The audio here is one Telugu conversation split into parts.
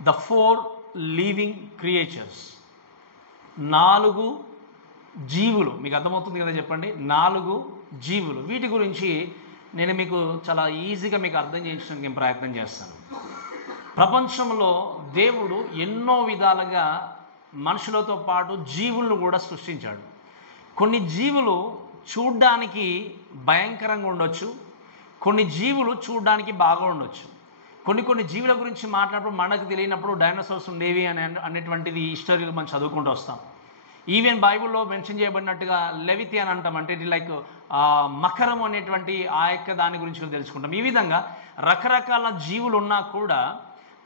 ద 4 లివింగ్ క్రియేచర్స్, 4 జీవులు. మీకు అర్థమవుతుంది కదా? చెప్పండి. 4 జీవులు. వీటి గురించి నేను మీకు చాలా ఈజీగా మీకు అర్థం చేయించడానికి నేను ప్రయత్నం చేస్తాను. ప్రపంచంలో దేవుడు ఎన్నో విధాలుగా మనుషులతో పాటు జీవులను కూడా సృష్టించాడు. కొన్ని జీవులు చూడ్డానికి భయంకరంగా ఉండొచ్చు, కొన్ని జీవులు చూడ్డానికి బాగా ఉండొచ్చు. కొన్ని జీవుల గురించి మాట్లాడినప్పుడు మనకు తెలియనప్పుడు డైనోసార్స్ ఉండేవి అనేటువంటిది హిస్టరీలో మనం చదువుకుంటూ వస్తాం. ఈవెన్ బైబిల్లో మెన్షన్ చేయబడినట్టుగా లెవితి అని అంటాం, అంటే ఇది లైక్ మకరం అనేటువంటి ఆ యొక్క దాని గురించి తెలుసుకుంటాం. ఈ విధంగా రకరకాల జీవులు ఉన్నా కూడా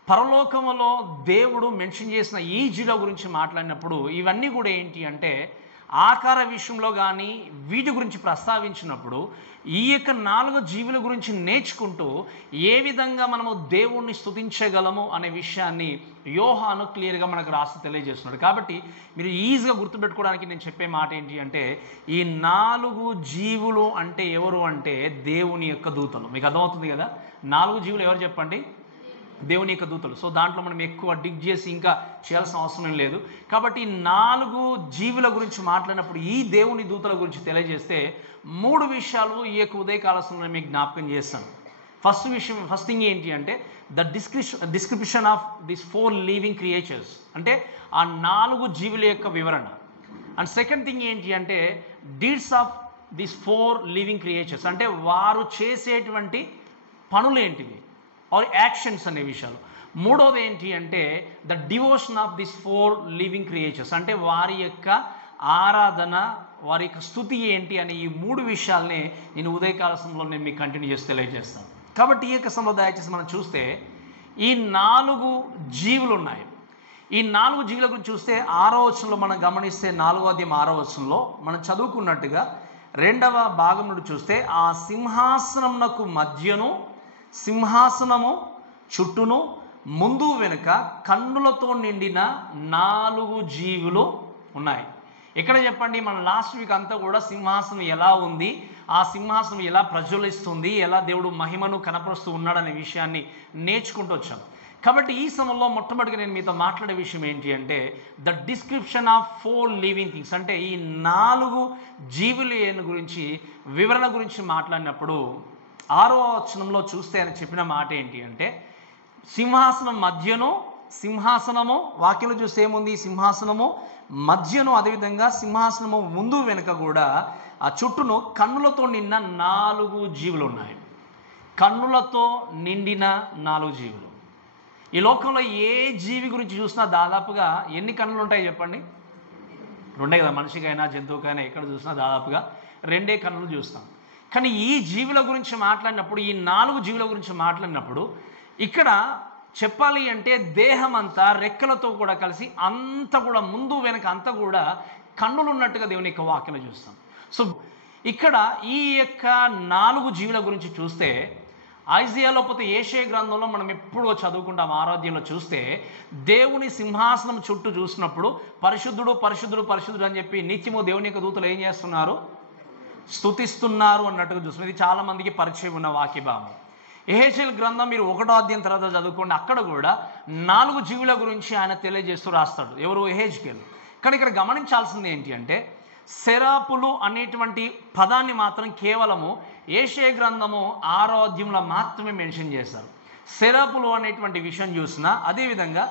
పరలోకములో దేవుడు మెన్షన్ చేసిన ఈ జీవుల గురించి మాట్లాడినప్పుడు ఇవన్నీ కూడా ఏంటి అంటే ఆకార విషయంలో కానీ వీటి గురించి ప్రస్తావించినప్పుడు ఈ యొక్క 4 జీవుల గురించి నేర్చుకుంటూ ఏ విధంగా మనము దేవుణ్ణి స్తుతించగలము అనే విషయాన్ని యోహాను క్లియర్గా మనకు రాసి తెలియజేస్తున్నాడు. కాబట్టి మీరు ఈజీగా గుర్తుపెట్టుకోవడానికి నేను చెప్పే మాట ఏంటి అంటే ఈ 4 జీవులు అంటే ఎవరు అంటే దేవుని యొక్క దూతలు. మీకు అర్థమవుతుంది కదా? 4 జీవులు ఎవరు చెప్పండి? దేవుని యొక్క దూతలు. సో దాంట్లో మనం ఎక్కువ డిగ్ చేసి ఇంకా చేయాల్సిన అవసరం లేదు. కాబట్టి 4 జీవుల గురించి మాట్లాడినప్పుడు ఈ దేవుని దూతల గురించి తెలియజేస్తే 3 విషయాలు ఈ యొక్క ఉదయకాల సమయంలో మీకు జ్ఞాపకం చేస్తాను. ఫస్ట్ థింగ్ ఏంటి అంటే the description of this 4 living creatures, అంటే ఆ 4 జీవుల యొక్క వివరణ. అండ్ సెకండ్ థింగ్ ఏంటి అంటే deeds of this 4 living creatures, అంటే వారు చేసేటువంటి పనులు ఏంటివి ఆర్ యాక్షన్స్ అనే విషయాలు. మూడోది ఏంటి అంటే the devotion of this 4 living creatures, అంటే వారి యొక్క ఆరాధన, వారి యొక్క స్తుతి ఏంటి అని ఈ 3 విషయాల్ని నేను ఉదయకాల సమయంలో నేను మీకు కంటిన్యూ చేసి తెలియజేస్తాను. కాబట్టి ఈ యొక్క సమయంలో దయచేసి మనం చూస్తే ఈ 4 జీవులు ఉన్నాయి. ఈ 4 జీవుల గురించి చూస్తే 6వ వచనంలో మనం గమనిస్తే 4వ అధ్యాయం 6వ వచనంలో మనం చదువుకున్నట్టుగా 2వ భాగం నుండి చూస్తే ఆ సింహాసనమునకు మధ్యను సింహాసనము చుట్టూను ముందు వెనుక కన్నులతో నిండిన 4 జీవులు ఉన్నాయి. ఇక్కడ చెప్పండి, మన లాస్ట్ వీక్ అంతా కూడా సింహాసనం ఎలా ఉంది, ఆ సింహాసనం ఎలా ప్రజ్వలిస్తుంది, ఎలా దేవుడు మహిమను కనపరుస్తూ ఉన్నాడనే విషయాన్ని నేర్చుకుంటూ వచ్చాం. కాబట్టి ఈ సమయంలో మొట్టమొదటిగా నేను మీతో మాట్లాడే విషయం ఏంటి అంటే the description of 4 living things, అంటే ఈ 4 జీవుల గురించి వివరణ గురించి మాట్లాడినప్పుడు 6వ వచనంలో చూస్తే అని చెప్పిన మాట ఏంటి అంటే సింహాసనం మధ్యను, సింహాసనము వాక్యంలో చూస్తే ఏముంది, సింహాసనము మధ్యను, అదేవిధంగా సింహాసనము ముందు వెనుక కూడా ఆ చుట్టూను కన్నులతో నిండిన 4 జీవులు ఉన్నాయి. కన్నులతో నిండిన 4 జీవులు. ఈ లోకంలో ఏ జీవి గురించి చూసినా దాదాపుగా ఎన్ని కన్నులు ఉంటాయి చెప్పండి? 2 కదా, మనిషికైనా జంతువుకైనా ఎక్కడ చూసినా దాదాపుగా 2 కన్నులు చూస్తాం. కానీ ఈ జీవుల గురించి మాట్లాడినప్పుడు, ఈ 4 జీవుల గురించి మాట్లాడినప్పుడు ఇక్కడ చెప్పాలి అంటే దేహం అంతా రెక్కలతో కూడా కలిసి అంతా కూడా ముందు వెనక అంతా కూడా కన్నులు ఉన్నట్టుగా దేవుని యొక్క వాక్యంలో చూస్తాం. సో ఇక్కడ ఈ యొక్క 4 జీవుల గురించి చూస్తే ఐజియాలో పోతే యెషయా గ్రంథంలో మనం ఎప్పుడూ చదువుకుంటాం, ఆరాధ్యంలో చూస్తే దేవుని సింహాసనం చుట్టూ చూసినప్పుడు పరిశుద్ధుడు పరిశుద్ధుడు పరిశుద్ధుడు అని చెప్పి నిత్యము దేవుని యొక్క దూతలు ఏం చేస్తున్నారు? స్తుతిస్తున్నారు అన్నట్టుగా చూస్తున్నాం. ఇది చాలామందికి పరిచయం ఉన్న వాక్యభావం. యెహెజ్కేలు గ్రంథం మీరు 1వ అధ్యాయం తర్వాత చదువుకోండి, అక్కడ కూడా 4 జీవుల గురించి ఆయన తెలియజేస్తూ రాస్తాడు. ఎవరు? యెహెజ్కేలు. కానీ ఇక్కడ గమనించాల్సింది ఏంటి అంటే సెరాపులు అనేటువంటి పదాన్ని మాత్రం కేవలము యెషయా గ్రంథము 6వ అధ్యాయంలో మాత్రమే మెన్షన్ చేస్తారు. సెరాపులు అనేటువంటి విషయం చూసినా, అదేవిధంగా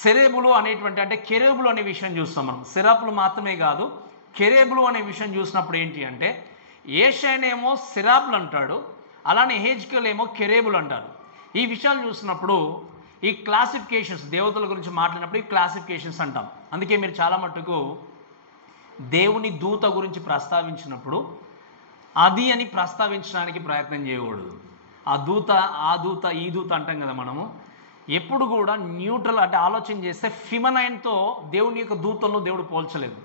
సెరేబులు అనేటువంటి అంటే కెరేబులు అనే విషయం చూస్తాం మనం. సెరాపులు మాత్రమే కాదు, కెరేబులు అనే విషయం చూసినప్పుడు ఏంటి అంటే యెషయానేమో సెరాపులు అంటాడు, అలానే యెహెజ్కేలు ఏమో కెరేబులు అంటారు. ఈ విషయాలు చూసినప్పుడు ఈ క్లాసిఫికేషన్స్, దేవతల గురించి మాట్లాడినప్పుడు ఈ క్లాసిఫికేషన్స్ అంటాం. అందుకే మీరు చాలా మట్టుకు దేవుని దూత గురించి ప్రస్తావించినప్పుడు అది అని ప్రస్తావించడానికి ప్రయత్నం చేయకూడదు. ఆ దూత ఈ దూత అంటాం కదా మనము. ఎప్పుడు కూడా న్యూట్రల్ అంటే ఆలోచన చేస్తే ఫిమనైన్తో దేవుని యొక్క దూతలను దేవుడు పోల్చలేదు.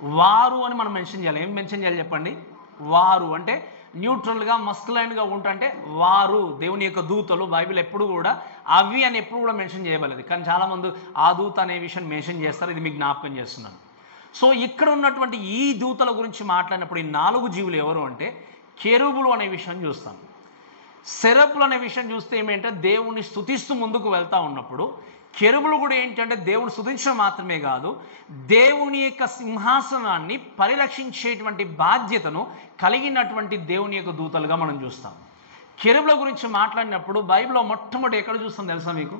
వారు అని మనం మెన్షన్ చేయాలి. ఏం మెన్షన్ చేయాలి చెప్పండి? వారు అంటే న్యూట్రల్గా మస్కులైన్గా ఉంటుంటే వారు దేవుని యొక్క దూతలు. బైబిల్ ఎప్పుడు కూడా అవి అని ఎప్పుడు కూడా మెన్షన్ చేయబడలేదు. కానీ చాలామంది ఆ దూత అనే విషయం మెన్షన్ చేస్తారు. ఇది మీకు జ్ఞాపకం చేస్తున్నాను. సో ఇక్కడ ఉన్నటువంటి ఈ దూతల గురించి మాట్లాడినప్పుడు ఈ 4 జీవులు ఎవరు అంటే కెరూబులు అనే విషయం చూస్తాం. సెరపులు అనే విషయం చూస్తే ఏమేంటే దేవుణ్ణి స్తుతిస్తూ ముందుకు వెళ్తూ ఉన్నప్పుడు, కెరూబులు కూడా ఏంటంటే దేవుని స్తుతించడం మాత్రమే కాదు, దేవుని యొక్క సింహాసనాన్ని పరిరక్షించేటువంటి బాధ్యతను కలిగినటువంటి దేవుని యొక్క దూతలుగా మనం చూస్తాం. కెరూబుల గురించి మాట్లాడినప్పుడు బైబిల్లో మొట్టమొదటి ఎక్కడ చూస్తాం తెలుసా మీకు?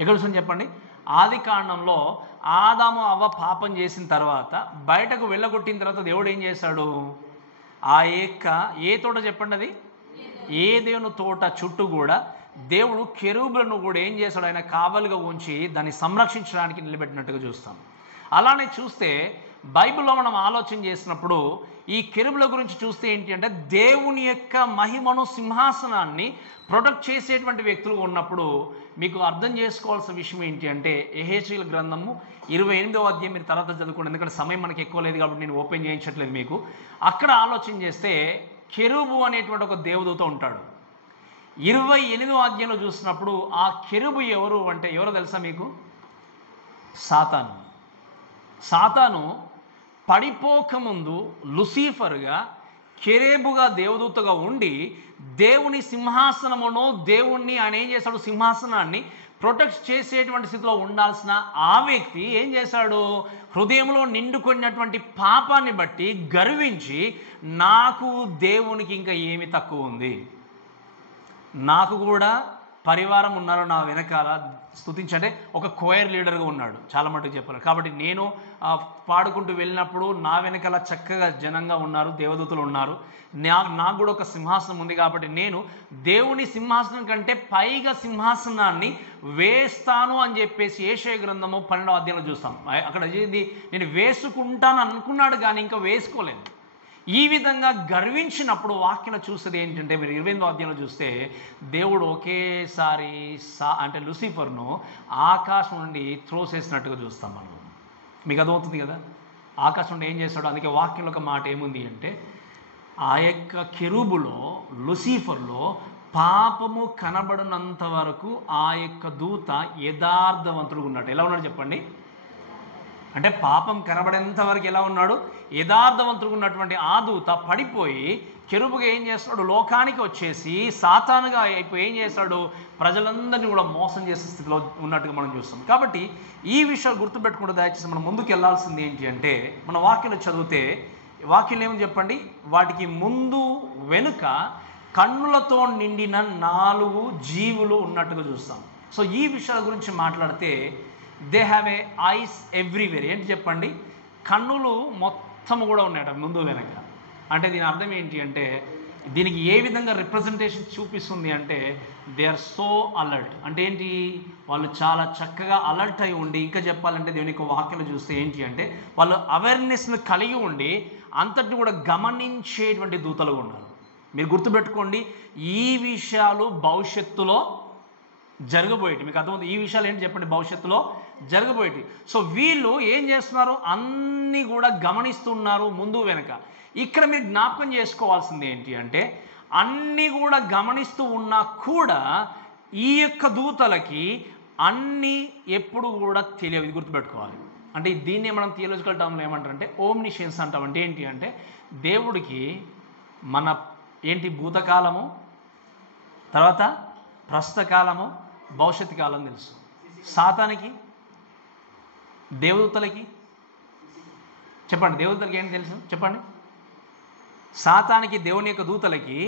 ఎక్కడ చూస్తాం చెప్పండి? ఆది కాండంలో ఆదాము అవ్వ పాపం చేసిన తర్వాత బయటకు వెళ్ళగొట్టిన తర్వాత దేవుడు ఏం చేశాడు? ఆ యొక్క ఏ తోట చెప్పండి, అది ఏదెను తోట చుట్టూ కూడా దేవుడు కెరూబులను కూడా ఏం చేశాడు? ఆయన కావలిగా ఉంచి దాన్ని సంరక్షించడానికి నిలబెట్టినట్టుగా చూస్తాం. అలానే చూస్తే బైబిల్లో మనం ఆలోచన చేసినప్పుడు ఈ కెరూబుల గురించి చూస్తే ఏంటి అంటే దేవుని యొక్క మహిమను, సింహాసనాన్ని ప్రొటెక్ట్ చేసేటువంటి వ్యక్తులు ఉన్నప్పుడు మీకు అర్థం చేసుకోవాల్సిన విషయం ఏంటి అంటే యెహెజ్కేలు గ్రంథము 28వ అధ్యాయం మీరు తర్వాత చదువుకోండి, ఎందుకంటే సమయం మనకి ఎక్కువ లేదు కాబట్టి నేను ఓపెన్ చేయించట్లేదు మీకు. అక్కడ ఆలోచన చేస్తే కెరూబు అనేటువంటి ఒక దేవదూత ఉంటాడు. 28వ అధ్యాయంలో చూసినప్పుడు ఆ కెరూబు ఎవరు అంటే ఎవరో తెలుసా మీకు? సాతాను. సాతాను పడిపోకముందు లూసిఫర్గా, కెరూబుగా, దేవదూతగా ఉండి దేవుని సింహాసనమును, దేవుణ్ణి ఆయన ఏం చేశాడు? సింహాసనాన్ని ప్రొటెక్ట్ చేసేటువంటి స్థితిలో ఉండాల్సిన ఆ వ్యక్తి ఏం చేశాడు? హృదయంలో నిండుకున్నటువంటి పాపాన్ని బట్టి గర్వించి, నాకు దేవునికి ఇంకా ఏమి తక్కువ ఉంది, నాకు కూడా పరివారం ఉన్నారు నా వెనకాల, స్తుతించంటే ఒక కోయర్ లీడర్గా ఉన్నాడు చాలా మటుకు చెప్పారు. కాబట్టి నేను పాడుకుంటూ వెళ్ళినప్పుడు నా వెనకాల చక్కగా జనంగా ఉన్నారు, దేవదూతలు ఉన్నారు, నాకు కూడా ఒక సింహాసనం ఉంది, కాబట్టి నేను దేవుని సింహాసనం కంటే పైగా సింహాసనాన్ని వేస్తాను అని చెప్పేసి యెషయా గ్రంథము 12వ అధ్యాయంలో చూస్తాం. అక్కడ నేను వేసుకుంటాను అనుకున్నాడు కానీ ఇంకా వేసుకోలేదు. ఈ విధంగా గర్వించినప్పుడు వాక్యం చూసేది ఏంటంటే మీరు 28వ అధ్యాయంలో చూస్తే దేవుడు ఒకేసారి అంటే లూసిఫర్ను ఆకాశం నుండి త్రోసేసినట్టుగా చూస్తాం మనం. మీకు అర్థమవుతుంది కదా ఆకాశం నుండి ఏం చేస్తాడు? అందుకే వాక్యంలో ఒక మాట ఏముంది అంటే ఆ యొక్క కెరూబులో, లూసిఫర్లో పాపము కనబడినంత వరకు ఆ యొక్క దూత యథార్థవంతుడుగా ఉన్నాడు. ఎలా ఉన్నాడు చెప్పండి? అంటే పాపం కనబడేంత వరకు ఎలా ఉన్నాడు? యథార్థవంతుడుగా ఉన్నటువంటి ఆ దూత పడిపోయి కెరూబుగా ఏం చేస్తాడు? లోకానికి వచ్చేసి సాతానుగా అయిపోయి ఏం చేస్తాడు? ప్రజలందరినీ కూడా మోసం చేసే స్థితిలో ఉన్నట్టుగా మనం చూస్తాం. కాబట్టి ఈ విషయాలు గుర్తుపెట్టుకుంటూ దయచేసి మనం ముందుకు వెళ్ళాల్సింది ఏంటి అంటే మన వాక్యంలో చదివితే వాక్యం ఏమని చెప్పండి? వాటికి ముందు వెనుక కన్నులతో నిండిన 4 జీవులు ఉన్నట్టుగా చూస్తాం. సో ఈ విషయాల గురించి మాట్లాడితే they have a ice everywhere. ఏంటి చెప్పండి? కన్నులు మొత్తం కూడా ఉన్నాయట ముందు వెనక. అంటే దీని అర్థం ఏంటి అంటే దీనికి ఏ విధంగా రిప్రజెంటేషన్ చూపిస్తుంది అంటే దే ఆర్ సో అలర్ట్. అంటే ఏంటి? వాళ్ళు చాలా చక్కగా అలర్ట్ అయి ఉండి, ఇంకా చెప్పాలంటే దేవుని యొక్క వాక్యాలు చూస్తే ఏంటి అంటే వాళ్ళు అవేర్నెస్ను కలిగి ఉండి అంతటిని కూడా గమనించేటువంటి దూతలుగా ఉన్నారు. మీరు గుర్తుపెట్టుకోండి, ఈ విషయాలు భవిష్యత్తులో జరగబోయేటి. మీకు అర్థమవుతుంది ఈ విషయాలు ఏంటి చెప్పండి? భవిష్యత్తులో జరగబోయేటి. సో వీళ్ళు ఏం చేస్తున్నారు? అన్నీ కూడా గమనిస్తున్నారు ముందు వెనక. ఇక్కడ మీరు జ్ఞాపకం చేసుకోవాల్సింది ఏంటి అంటే అన్నీ కూడా గమనిస్తూ ఉన్నా కూడా ఈ యొక్క దూతలకి అన్నీ ఎప్పుడు కూడా తెలియదు. ఇది గుర్తుపెట్టుకోవాలి. అంటే దీన్ని మనం థియాలజికల్ టర్మ్లో ఏమంటారంటే ఓమ్నిషియన్స్ అంటాం. అంటే ఏంటి అంటే దేవుడికి మన ఏంటి భూతకాలము, తర్వాత ప్రస్తుత కాలము, భవిష్యత్తు కాలం తెలుసు. సాతానికి, దేవదూతలకి చెప్పండి, దేవదూతలకి ఏంటి తెలుసు చెప్పండి? సాతానికి, దేవుని యొక్క దూతలకి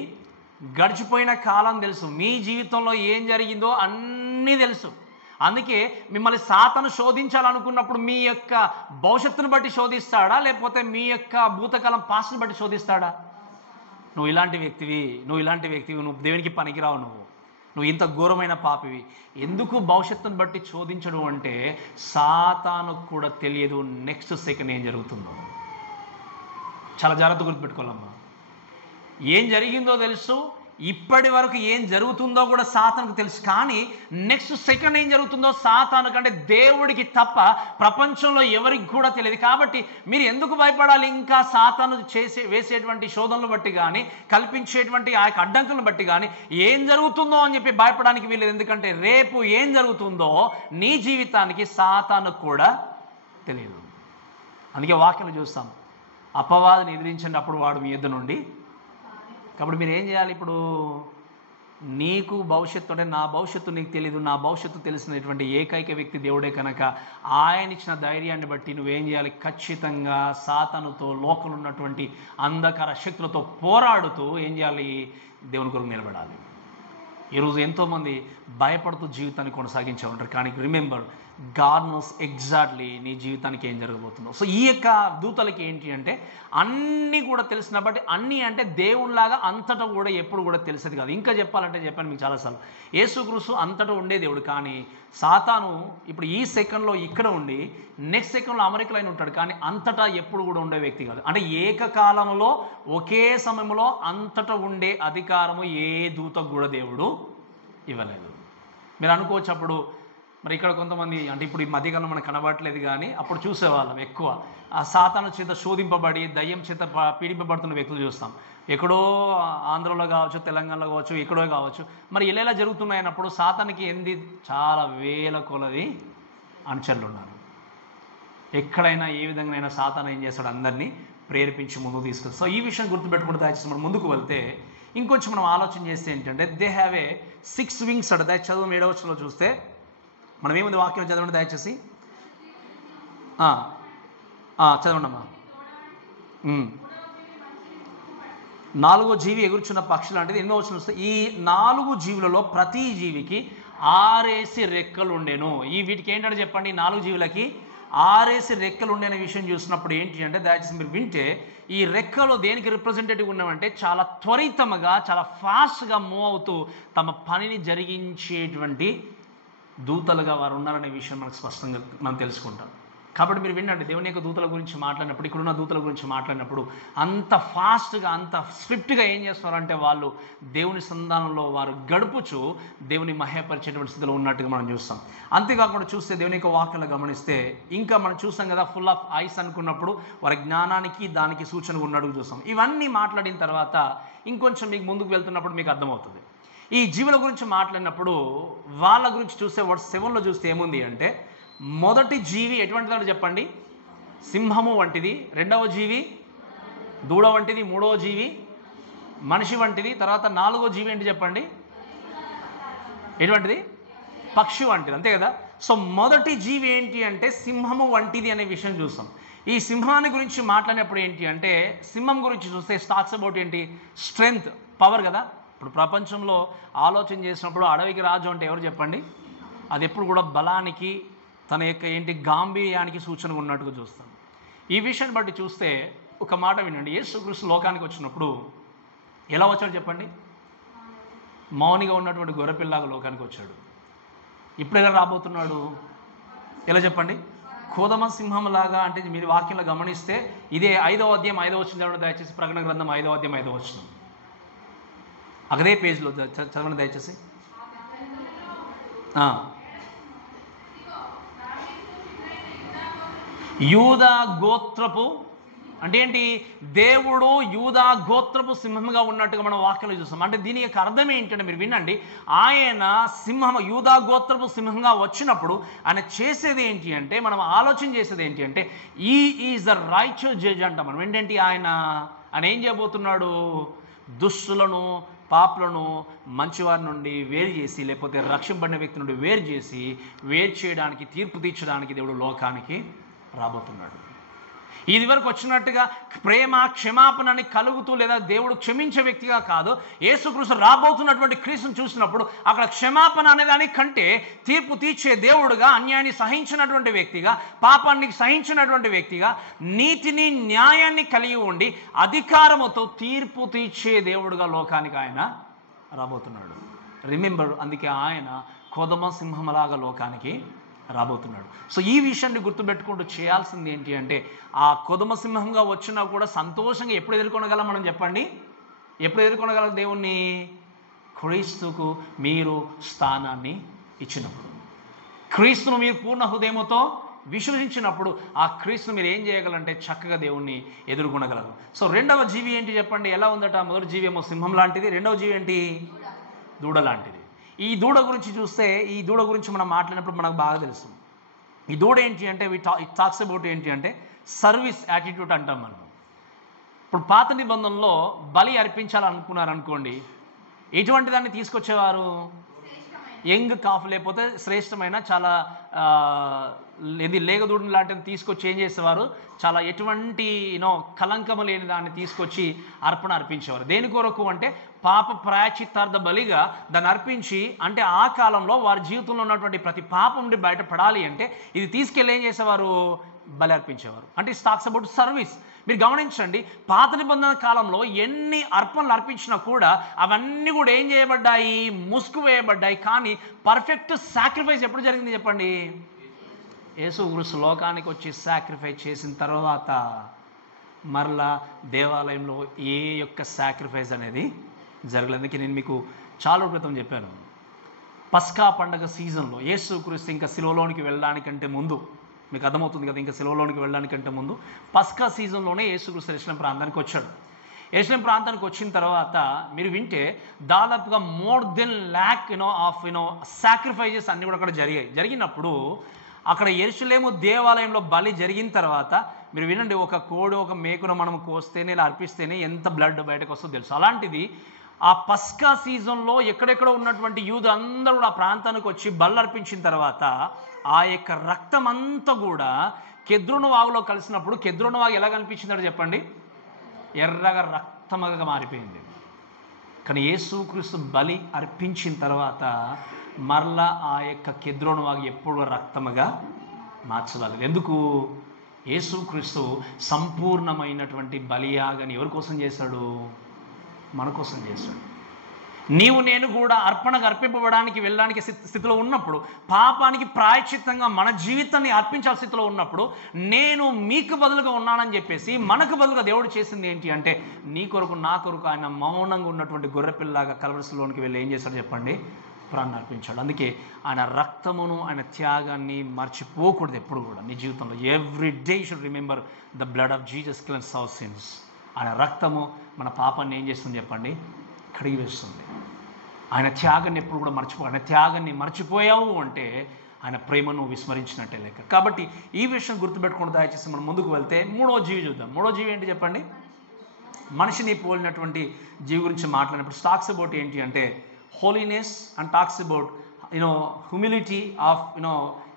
గడిచిపోయిన కాలం తెలుసు. మీ జీవితంలో ఏం జరిగిందో అన్నీ తెలుసు. అందుకే మిమ్మల్ని సాతాను శోధించాలనుకున్నప్పుడు మీ యొక్క భవిష్యత్తును బట్టి శోధిస్తాడా, లేకపోతే మీ యొక్క భూతకాలం పాస్ట్ని బట్టి శోధిస్తాడా? నువ్వు ఇలాంటి వ్యక్తివి, నువ్వు దేవునికి పనికిరావు, నువ్వు ఇంత ఘోరమైన పాపివి. ఎందుకు భవిష్యత్తును బట్టి శోధించడం అంటే సాతానుకు కూడా తెలియదు నెక్స్ట్ సెకండ్ ఏం జరుగుతుందో. చాలా జాగ్రత్త గుర్తుపెట్టుకోవాలమ్మా. ఏం జరిగిందో తెలుసు, ఇప్పటి వరకు ఏం జరుగుతుందో కూడా సాతానుకు తెలుసు. కానీ నెక్స్ట్ సెకండ్ ఏం జరుగుతుందో సాతాను కంటే దేవుడికి తప్ప ప్రపంచంలో ఎవరికి కూడా తెలియదు. కాబట్టి మీరు ఎందుకు భయపడాలి? ఇంకా సాతాను వేసేటువంటి శోధనలు బట్టి కానీ, కల్పించేటువంటి ఆ యొక్క అడ్డంకులను బట్టి కానీ ఏం జరుగుతుందో అని చెప్పి భయపడడానికి వీల్లేదు. ఎందుకంటే రేపు ఏం జరుగుతుందో నీ జీవితానికి సాతానుకు కూడా తెలియదు. అందుకే వాక్యం చూస్తాం, అపవాదిని ఎదిరించండి అప్పుడు వాడు మీ యుద్ధ నుండి. కాబట్టి మీరు ఏం చేయాలి? ఇప్పుడు నీకు భవిష్యత్తు అంటే నా భవిష్యత్తు నీకు తెలియదు, నా భవిష్యత్తు తెలిసినటువంటి ఏకైక వ్యక్తి దేవుడే కనుక ఆయన ఇచ్చిన ధైర్యాన్ని బట్టి నువ్వేం చేయాలి? ఖచ్చితంగా సాతానుతో, లోకంలో ఉన్నటువంటి అంధకార శక్తులతో పోరాడుతూ ఏం చేయాలి? దేవుని కొరకు నిలబడాలి. ఈరోజు ఎంతోమంది భయపడుతూ జీవితాన్ని కొనసాగించే ఉంటారు, కానీ రిమెంబర్, గాడ్ నోస్ ఎగ్జాక్ట్లీ నీ జీవితానికి ఏం జరగబోతుందో. సో ఈ యొక్క దూతలకి ఏంటి అంటే అన్నీ కూడా తెలిసిన బట్టి, అన్నీ అంటే దేవునిలాగా అంతటా కూడా ఎప్పుడు కూడా తెలిసేది కాదు. ఇంకా చెప్పాలంటే చెప్పాను మీకు చాలాసార్లు, యేసుక్రీస్తు అంతటా ఉండే దేవుడు, కానీ సాతాను ఇప్పుడు ఈ సెకండ్లో ఇక్కడ ఉండి నెక్స్ట్ సెకండ్లో అమెరికాలో అయిన ఉంటాడు, కానీ అంతటా ఎప్పుడు కూడా ఉండే వ్యక్తి కాదు. అంటే ఏకకాలంలో ఒకే సమయంలో అంతటా ఉండే అధికారము ఏ దూతకు కూడా దేవుడు ఇవ్వలేదు. మీరు అనుకోవచ్చు అప్పుడు మరి ఇక్కడ కొంతమంది అంటే ఇప్పుడు ఈ మధ్యకాలంలో మనకు కనబడట్లేదు, కానీ అప్పుడు చూసేవాళ్ళం ఎక్కువ ఆ సాతాను చేత శోధింపబడి దయ్యం చేత పీడింపబడుతున్న వ్యక్తులు చూస్తాం. ఎక్కడో ఆంధ్రలో కావచ్చు, తెలంగాణలో కావచ్చు, ఎక్కడో కావచ్చు. మరి ఇలా జరుగుతున్నాయన్నప్పుడు సాతానికి ఏంది? చాలా వేల కొలది అనుచరులు ఉన్నారు. ఎక్కడైనా ఏ విధంగానైనా సాతాను ఏం చేస్తాడు? అందరినీ ప్రేరేపించి ముందుకు తీసుకొస్తాడు. సో ఈ విషయం గుర్తుపెట్టుకుంటే దయచేసి మనం ముందుకు వెళ్తే ఇంకొంచెం మనం ఆలోచన చేస్తే ఏంటంటే, దే హ్యావ్ ఏ 6 wings అట. దయచేసి చదువు 7వ వచనంలో చూస్తే మనం ఏముంది వాక్యం చదవండి దయచేసి. చదవండి అమ్మా. 4వ జీవి ఎగురుచున్న పక్షి లాంటిది. 8వ వచనం చూస్తే ఈ 4 జీవులలో ప్రతి జీవికి 6 రెక్కలు ఉండేను. వీటికి ఏంటంటే చెప్పండి, 4 జీవులకి 6 రెక్కలు ఉండేన విషయం చూసినప్పుడు ఏంటి అంటే, దయచేసి మీరు వింటే ఈ రెక్కలు దేనికి రిప్రజెంటేటివ్ ఉన్నామంటే చాలా త్వరితముగా, చాలా ఫాస్ట్గా మూవ్ అవుతూ తమ పనిని జరిగించేటువంటి దూతలుగా వారు ఉన్నారనే విషయం మనకు స్పష్టంగా మనం తెలుసుకుంటాం. కాబట్టి మీరు వినండి, దేవుని యొక్క దూతల గురించి మాట్లాడినప్పుడు, ఇక్కడున్న దూతల గురించి మాట్లాడినప్పుడు అంత ఫాస్ట్గా, అంత స్విఫ్ట్గా ఏం చేస్తున్నారంటే వాళ్ళు దేవుని సంధానంలో వారు గడుపుచు దేవుని మహేపరిచేటువంటి స్థితిలో ఉన్నట్టుగా మనం చూస్తాం. అంతేకాకుండా చూస్తే దేవుని యొక్క వాక్యాలు గమనిస్తే ఇంకా మనం చూస్తాం కదా, ఫుల్ ఆఫ్ ఐస్ అనుకున్నప్పుడు వారి జ్ఞానానికి దానికి సూచనగా ఉన్నట్టుగా చూస్తాం. ఇవన్నీ మాట్లాడిన తర్వాత ఇంకొంచెం మీకు ముందుకు వెళ్తున్నప్పుడు మీకు అర్థమవుతుంది. ఈ జీవుల గురించి మాట్లాడినప్పుడు వాళ్ళ గురించి చూస్తే వర్స్ 7లో చూస్తే ఏముంది అంటే, మొదటి జీవి ఎటువంటిదో చెప్పండి? సింహము వంటిది. రెండవ జీవి దూడ వంటిది. మూడవ జీవి మనిషి వంటిది. తర్వాత 4వ జీవి ఏంటి చెప్పండి? ఎటువంటిది? పక్షి వంటిది, అంతే కదా. సో మొదటి జీవి ఏంటి అంటే సింహము వంటిది అనే విషయం చూస్తాం. ఈ సింహాన్ని గురించి మాట్లాడినప్పుడు ఏంటి అంటే, సింహం గురించి చూస్తే టాక్స్ అబౌట్ ఏంటి? స్ట్రెంగ్త్, పవర్ కదా. ఇప్పుడు ప్రపంచంలో ఆలోచన చేసినప్పుడు అడవికి రాజు అంటే ఎవరు చెప్పండి? అది ఎప్పుడు కూడా బలానికి, తన యొక్క ఏంటి గాంభీర్యానికి సూచనగా ఉన్నట్టుగా చూస్తాం. ఈ విషయాన్ని బట్టి చూస్తే ఒక మాట వినండి, యేసుక్రీస్తు లోకానికి వచ్చినప్పుడు ఎలా వచ్చాడు చెప్పండి? మౌనిగా ఉన్నటువంటి గొర్రెపిల్లగా లోకానికి వచ్చాడు. ఇప్పుడు ఎలా రాబోతున్నాడు? ఎలా చెప్పండి? కోదమ సింహంలాగా. అంటే మీరు వాక్యంలో గమనిస్తే ఇదే 5వ అధ్యాయం 5వ వచనం చదవండి దయచేసి. ప్రకటన గ్రంథం 5వ అధ్యాయం 5వ వచనం, అదే పేజ్లో చదవండి దయచేసి. యూదా గోత్రపు అంటే ఏంటి? దేవుడు యూదా గోత్రపు సింహంగా ఉన్నట్టుగా మనం వాక్యంలో చూస్తాం. అంటే దీని యొక్క అర్థం ఏంటంటే మీరు వినండి, ఆయన సింహం, యూదా గోత్రపు సింహంగా వచ్చినప్పుడు ఆయన చేసేది ఏంటి అంటే, మనం ఆలోచన చేసేది ఏంటి అంటే, ఈజ్ ద రైచస్ జడ్జ్ అంటాం మనం. ఏంటంటే ఆయన ఏం చేయబోతున్నాడు? దుష్టులను, పాపులను మంచివారి నుండి వేరు చేసి, లేకపోతే రక్షింపబడిన వ్యక్తి నుండి వేరు చేసి, వేరు చేయడానికి, తీర్పు తీర్చడానికి దేవుడు లోకానికి రాబోతున్నాడు. ఇది వరకు వచ్చినట్టుగా ప్రేమ, క్షమాపణని కలుగుతూ లేదా దేవుడు క్షమించే వ్యక్తిగా కాదు. యేసుక్రీస్తు రాబోతున్నటువంటి క్రీస్తుని చూసినప్పుడు అక్కడ క్షమాపణ అనేదాని కంటే తీర్పు తీర్చే దేవుడుగా, అన్యాయాన్ని సహించినటువంటి వ్యక్తిగా, పాపాన్ని సహించినటువంటి వ్యక్తిగా, నీతిని, న్యాయాన్ని కలిగి ఉండి అధికారముతో తీర్పు తీర్చే దేవుడుగా లోకానికి ఆయన రాబోతున్నాడు. రిమెంబర్, అందుకే ఆయన కోదమ సింహంలాగా లోకానికి రాబోతున్నాడు. సో ఈ విషయాన్ని గుర్తుపెట్టుకుంటూ చేయాల్సింది ఏంటి అంటే, ఆ కొదమ సింహంగా వచ్చినా కూడా సంతోషంగా ఎప్పుడు ఎదుర్కొనగలం మనం చెప్పండి? ఎప్పుడు ఎదుర్కొనగలం దేవుణ్ణి? క్రీస్తుకు మీరు స్థానాన్ని ఇచ్చినప్పుడు, క్రీస్తును మీరు పూర్ణ హృదయముతో విశ్వసించినప్పుడు ఆ క్రీస్తును మీరు ఏం చేయగలంటే చక్కగా దేవుణ్ణి ఎదుర్కొనగలరు. సో రెండవ జీవి ఏంటి చెప్పండి? ఎలా ఉందట? మొదటి జీవి ఏమో సింహం లాంటిది, రెండవ జీవి ఏంటి? దూడ లాంటిది. ఈ దూడ గురించి చూస్తే, ఈ దూడ గురించి మనం మాట్లాడినప్పుడు మనకు బాగా తెలుసు. ఈ దూడ ఏంటి అంటే, ఇట్ టాక్స్ అబౌట్ ఏంటి అంటే సర్వీస్ యాటిట్యూడ్ అంటాం మనం. ఇప్పుడు పాత నిబంధనలో బలి అర్పించాలనుకున్నారనుకోండి, ఎటువంటి దాన్ని తీసుకొచ్చేవారు? యంగ్ కాఫ్ లేకపోతే శ్రేష్టమైన చాలా ఇది లేగదూడని లాంటిది తీసుకొచ్చి ఏం చేసేవారు? చాలా ఎటువంటి కలంకము లేని దాన్ని తీసుకొచ్చి అర్పణ అర్పించేవారు. దేని కొరకు అంటే పాప ప్రాయశ్చిత్తార్థ బలిగా దాన్ని అర్పించి, అంటే ఆ కాలంలో వారి జీవితంలో ఉన్నటువంటి ప్రతి పాపం నుండి బయటపడాలి అంటే ఇది తీసుకెళ్ళి ఏం చేసేవారు? బలి అర్పించేవారు. అంటే ఇట్స్ టాక్స్ అబౌట్ సర్వీస్. మీరు గమనించండి, పాత నిబంధన కాలంలో ఎన్ని అర్పణలు అర్పించినా కూడా అవన్నీ కూడా ఏం చేయబడ్డాయి? ముసుగు వేయబడ్డాయి. కానీ పర్ఫెక్ట్ సాక్రిఫైస్ ఎప్పుడు జరిగింది చెప్పండి? యేసుక్రీస్తు లోకానికి వచ్చి సాక్రిఫైస్ చేసిన తర్వాత మరలా దేవాలయంలో ఏ యొక్క సాక్రిఫైస్ అనేది జరగలేదు. అందుకే నేను మీకు చాలా క్రితం చెప్పాను, పస్కా పండగ సీజన్లో యేసుక్రీస్తు ఇంకా సిలువలోనికి వెళ్ళడానికంటే ముందు, మీకు అర్థమవుతుంది కదా, ఇంకా సిలువలోనికి వెళ్ళడానికంటే ముందు పస్కా సీజన్లోనే యేసుక్రీస్తు యెరూషలేం ప్రాంతానికి వచ్చాడు. యెరూషలేం ప్రాంతానికి వచ్చిన తర్వాత మీరు వింటే దాదాపుగా more than lack of sacrifices అన్నీ కూడా అక్కడ జరిగినప్పుడు అక్కడ యెరూషలేము దేవాలయంలో బలి జరిగిన తర్వాత మీరు వినండి, ఒక కోడి ఒక మేకును మనం కోస్తేనే ఇలా అర్పిస్తేనే ఎంత బ్లడ్ బయటకు వస్తుందో తెలుసు. అలాంటిది ఆ పస్కా సీజన్లో ఎక్కడెక్కడ ఉన్నటువంటి యూదు అందరూ కూడా ఆ ప్రాంతానికి వచ్చి బలి అర్పించిన తర్వాత ఆ యొక్క రక్తం అంతా కూడా కెద్రోను వాగులో కలిసినప్పుడు కెద్రోను వాగు ఎలా కనిపించిందో చెప్పండి? ఎర్రగా రక్తముగా మారిపోయింది. కానీ యేసుక్రీస్తు బలి అర్పించిన తర్వాత మరలా ఆ యొక్క కెద్రోను వాగు ఎప్పుడు రక్తముగా మార్చబడలేదు. ఎందుకు? యేసుక్రీస్తు సంపూర్ణమైనటువంటి బలియాగని ఎవరి కోసం చేశాడు? మన కోసం చేశాడు. నీవు నేను కూడా అర్పణకు అర్పింపబడానికి వెళ్ళడానికి స్థితిలో ఉన్నప్పుడు, పాపానికి ప్రాయశ్చిత్తంగా మన జీవితాన్ని అర్పించాల్సిన స్థితిలో ఉన్నప్పుడు, నేను మీకు బదులుగా ఉన్నానని చెప్పేసి మనకు బదులుగా దేవుడు చేసింది ఏంటి అంటే, నీ కొరకు నా కొరకు ఆయన మౌనంగా ఉన్నటువంటి గొర్రెపిల్లలాగా కల్వరిలోనికి వెళ్ళి ఏం చేశాడు చెప్పండి? ప్రాణాన్ని అర్పించాడు. అందుకే ఆయన రక్తమును, ఆయన త్యాగాన్ని మర్చిపోకూడదు ఎప్పుడు కూడా నీ జీవితంలో. Every day should remember the blood of Jesus cleanse our sins. ఆయన రక్తము మన పాపాన్ని ఏం చేస్తుంది చెప్పండి? కడిగి వేస్తుంది. ఆయన త్యాగాన్ని ఎప్పుడు కూడా ఆయన త్యాగాన్ని మర్చిపోయావు అంటే ఆయన ప్రేమను విస్మరించినట్టే లెక్క. కాబట్టి ఈ విషయం గుర్తుపెట్టుకుని దయచేసి మనం ముందుకు వెళ్తే మూడో జీవి చూద్దాం. మూడో జీవి ఏంటి చెప్పండి? మనిషిని పోలినటువంటి జీవి గురించి మాట్లాడినప్పుడు టాక్స్ అబౌట్ ఏంటి అంటే holiness and talks about humility of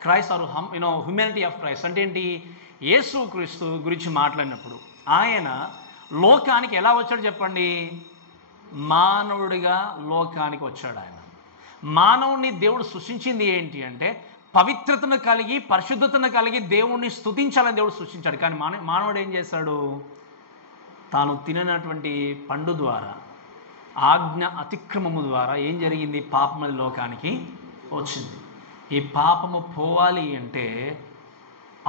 Christ or humanity of Christ. అంటే ఏంటి? యేసుక్రీస్తు గురించి మాట్లాడినప్పుడు ఆయన లోకానికి ఎలా వచ్చాడు చెప్పండి? మానవుడిగా లోకానికి వచ్చాడు. ఆయన మానవుడిని దేవుడు సృష్టించింది ఏంటి అంటే పవిత్రతను కలిగి పరిశుద్ధతను కలిగి దేవుణ్ణి స్తుతించాలని దేవుడు సృష్టించాడు. కానీ మానవుడు ఏం చేశాడు? తాను తిననటువంటి పండు ద్వారా, ఆజ్ఞ అతిక్రమము ద్వారా ఏం జరిగింది? పాపము లోకానికి వచ్చింది. ఈ పాపము పోవాలి అంటే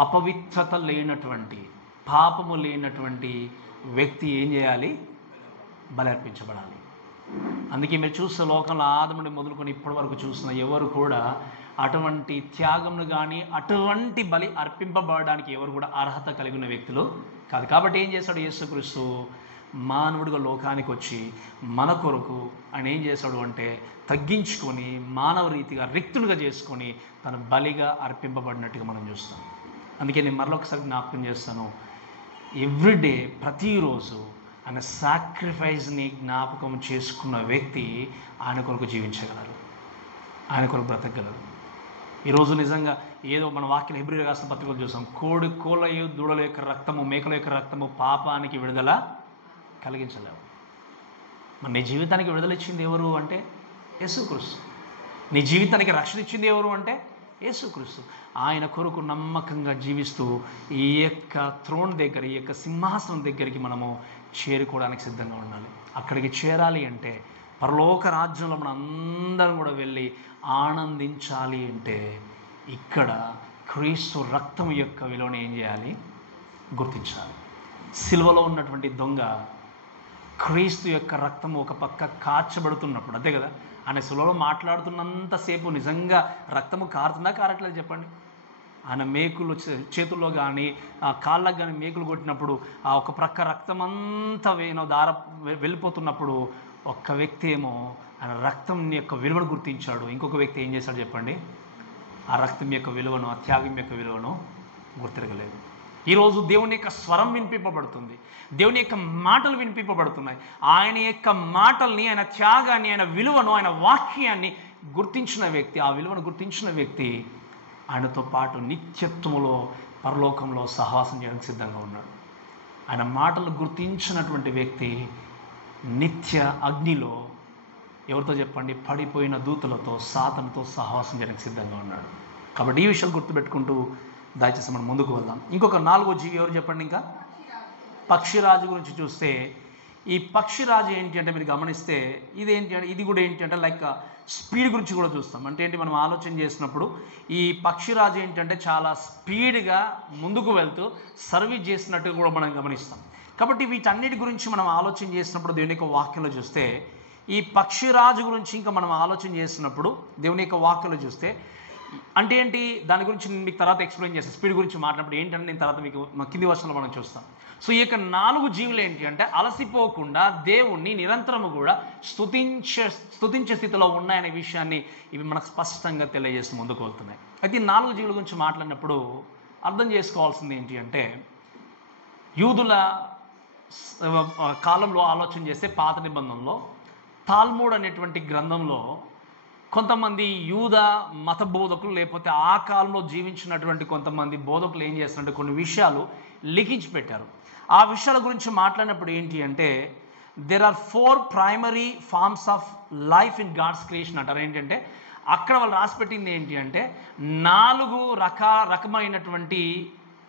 అపవిత్రత లేనటువంటి, పాపము లేనటువంటి వ్యక్తి ఏం చేయాలి? బలి అర్పించబడాలి. అందుకే మీరు చూస్తే లోకంలో ఆదముని మొదలుకొని ఇప్పటి వరకు చూసిన ఎవరు కూడా అటువంటి త్యాగమును కానీ అటువంటి బలి అర్పింపబడడానికి ఎవరు కూడా అర్హత కలిగిన వ్యక్తులు కాదు. కాబట్టి ఏం చేశాడు యేసుక్రీస్తు? మానవుడిగా లోకానికి వచ్చి మన కొరకు ఆయన ఏం చేశాడు అంటే తగ్గించుకొని మానవ రీతిగా రిక్తునిగా చేసుకొని తన బలిగా అర్పింపబడినట్టుగా మనం చూస్తాం. అందుకే నేను మరొకసారి జ్ఞాపకం చేస్తాను, ఎవ్రీడే ప్రతిరోజు ఆయన సాక్రిఫైస్ని జ్ఞాపకం చేసుకున్న వ్యక్తి ఆయన కొరకు జీవించగలరు, ఆయన కొరకు బ్రతకగలరు. ఈరోజు నిజంగా ఏదో మన వాక్యం హెబ్రీయులకు రాసిన పత్రికలు చూసాం, కోళ్ళ దూడల యొక్క రక్తము, మేకల యొక్క రక్తము పాపానికి విడుదల కలిగించలేవు. మరి నీ జీవితానికి విడుదల ఇచ్చింది ఎవరు అంటే యేసుక్రీస్తు. నీ జీవితానికి రక్షణ ఇచ్చింది ఎవరు అంటే యేసుక్రీస్తు. ఆయన కొరకు నమ్మకంగా జీవిస్తూ ఈ యొక్క థ్రోన్ దగ్గర, ఈ యొక్క సింహాసనం దగ్గరికి మనము చేరుకోవడానికి సిద్ధంగా ఉండాలి. అక్కడికి చేరాలి అంటే, పరలోక రాజ్యంలో మనం అందరం కూడా వెళ్ళి ఆనందించాలి అంటే ఇక్కడ క్రీస్తు రక్తం యొక్క విలువను ఏం చేయాలి? గుర్తించాలి. సిలువలో ఉన్నటువంటి దొంగ క్రీస్తు యొక్క రక్తం ఒక పక్క కాచబడుతున్నప్పుడు, అంతే కదా, ఆయన సిలువలో మాట్లాడుతున్నంతసేపు నిజంగా రక్తము కారుతుందా కారట్లేదు చెప్పండి? ఆయన మేకులు చేతుల్లో కానీ కాళ్ళకు కానీ మేకులు కొట్టినప్పుడు ఆ ఒక ప్రక్క రక్తం అంతా వెళ్ళిపోతున్నప్పుడు ఒక్క వ్యక్తి ఏమో ఆయన రక్తం యొక్క విలువను గుర్తించాడు, ఇంకొక వ్యక్తి ఏం చేశాడు చెప్పండి? ఆ రక్తం యొక్క విలువను, ఆ త్యాగం యొక్క విలువను గుర్తిరగలేదు. ఈరోజు దేవుని యొక్క స్వరం వినిపింపబడుతుంది, దేవుని యొక్క మాటలు వినిపింపబడుతున్నాయి. ఆయన యొక్క మాటల్ని, ఆయన త్యాగాన్ని, ఆయన విలువను, ఆయన వాక్యాన్ని గుర్తించిన వ్యక్తి, ఆ విలువను గుర్తించిన వ్యక్తి ఆయనతో పాటు నిత్యత్వములో పరలోకంలో సహవాసం చేయడానికి సిద్ధంగా ఉన్నాడు. ఆయన మాటలు గుర్తించినటువంటి వ్యక్తి నిత్య అగ్నిలో ఎవరితో చెప్పండి, పడిపోయిన దూతలతో, సాతానుతో సహవాసం చేయడానికి సిద్ధంగా ఉన్నాడు. కాబట్టి ఈ విషయాలు గుర్తుపెట్టుకుంటూ దయచేసి మనం ముందుకు వెళ్దాం. ఇంకొక 4వ జీవి ఎవరు చెప్పండి? ఇంకా పక్షిరాజు గురించి చూస్తే, ఈ పక్షిరాజు ఏంటి అంటే మీరు గమనిస్తే ఇదేంటి అంటే, ఇది కూడా ఏంటి అంటే లైక్ స్పీడ్ గురించి కూడా చూస్తాం. అంటే ఏంటి, మనం ఆలోచన చేసినప్పుడు ఈ పక్షిరాజు ఏంటంటే చాలా స్పీడ్గా ముందుకు వెళ్తూ సర్వీస్ చేసినట్టుగా కూడా మనం గమనిస్తాం. కాబట్టి వీటన్నిటి గురించి మనం ఆలోచన చేసినప్పుడు దేవుని యొక్క వాక్యంలో చూస్తే, ఈ పక్షిరాజు గురించి ఇంకా మనం ఆలోచన చేసినప్పుడు దేవుని యొక్క వాక్యంలో చూస్తే అంటే ఏంటి, దాని గురించి నేను మీకు తర్వాత ఎక్స్ప్లెయిన్ చేస్తాను. స్పీడ్ గురించి మాట్లాడినప్పుడు ఏంటంటే నేను తర్వాత మీకు కింది వర్షంలో మనం చూస్తాం. సో ఈ యొక్క 4 జీవులు ఏంటి అంటే అలసిపోకుండా దేవుణ్ణి నిరంతరము కూడా స్తుతించే స్థితిలో ఉన్నాయనే విషయాన్ని ఇవి మనకు స్పష్టంగా తెలియజేస్తూ ముందుకు వెళ్తున్నాయి. అయితే ఈ 4 జీవుల గురించి మాట్లాడినప్పుడు అర్థం చేసుకోవాల్సింది ఏంటి అంటే, యూదుల కాలంలో ఆలోచన చేస్తే పాత నిబంధనలో తాల్మూడ్ అనేటువంటి గ్రంథంలో కొంతమంది యూద మత బోధకులు, లేకపోతే ఆ కాలంలో జీవించినటువంటి కొంతమంది బోధకులు ఏం చేస్తారంటే కొన్ని విషయాలు లిఖించి పెట్టారు. ఆ విషయాల గురించి మాట్లాడినప్పుడు ఏంటి అంటే, there are 4 primary forms of life in God's creation అంటారు. ఏంటంటే అక్కడ వాళ్ళు రాసిపెట్టింది ఏంటి అంటే 4 రకమైనటువంటి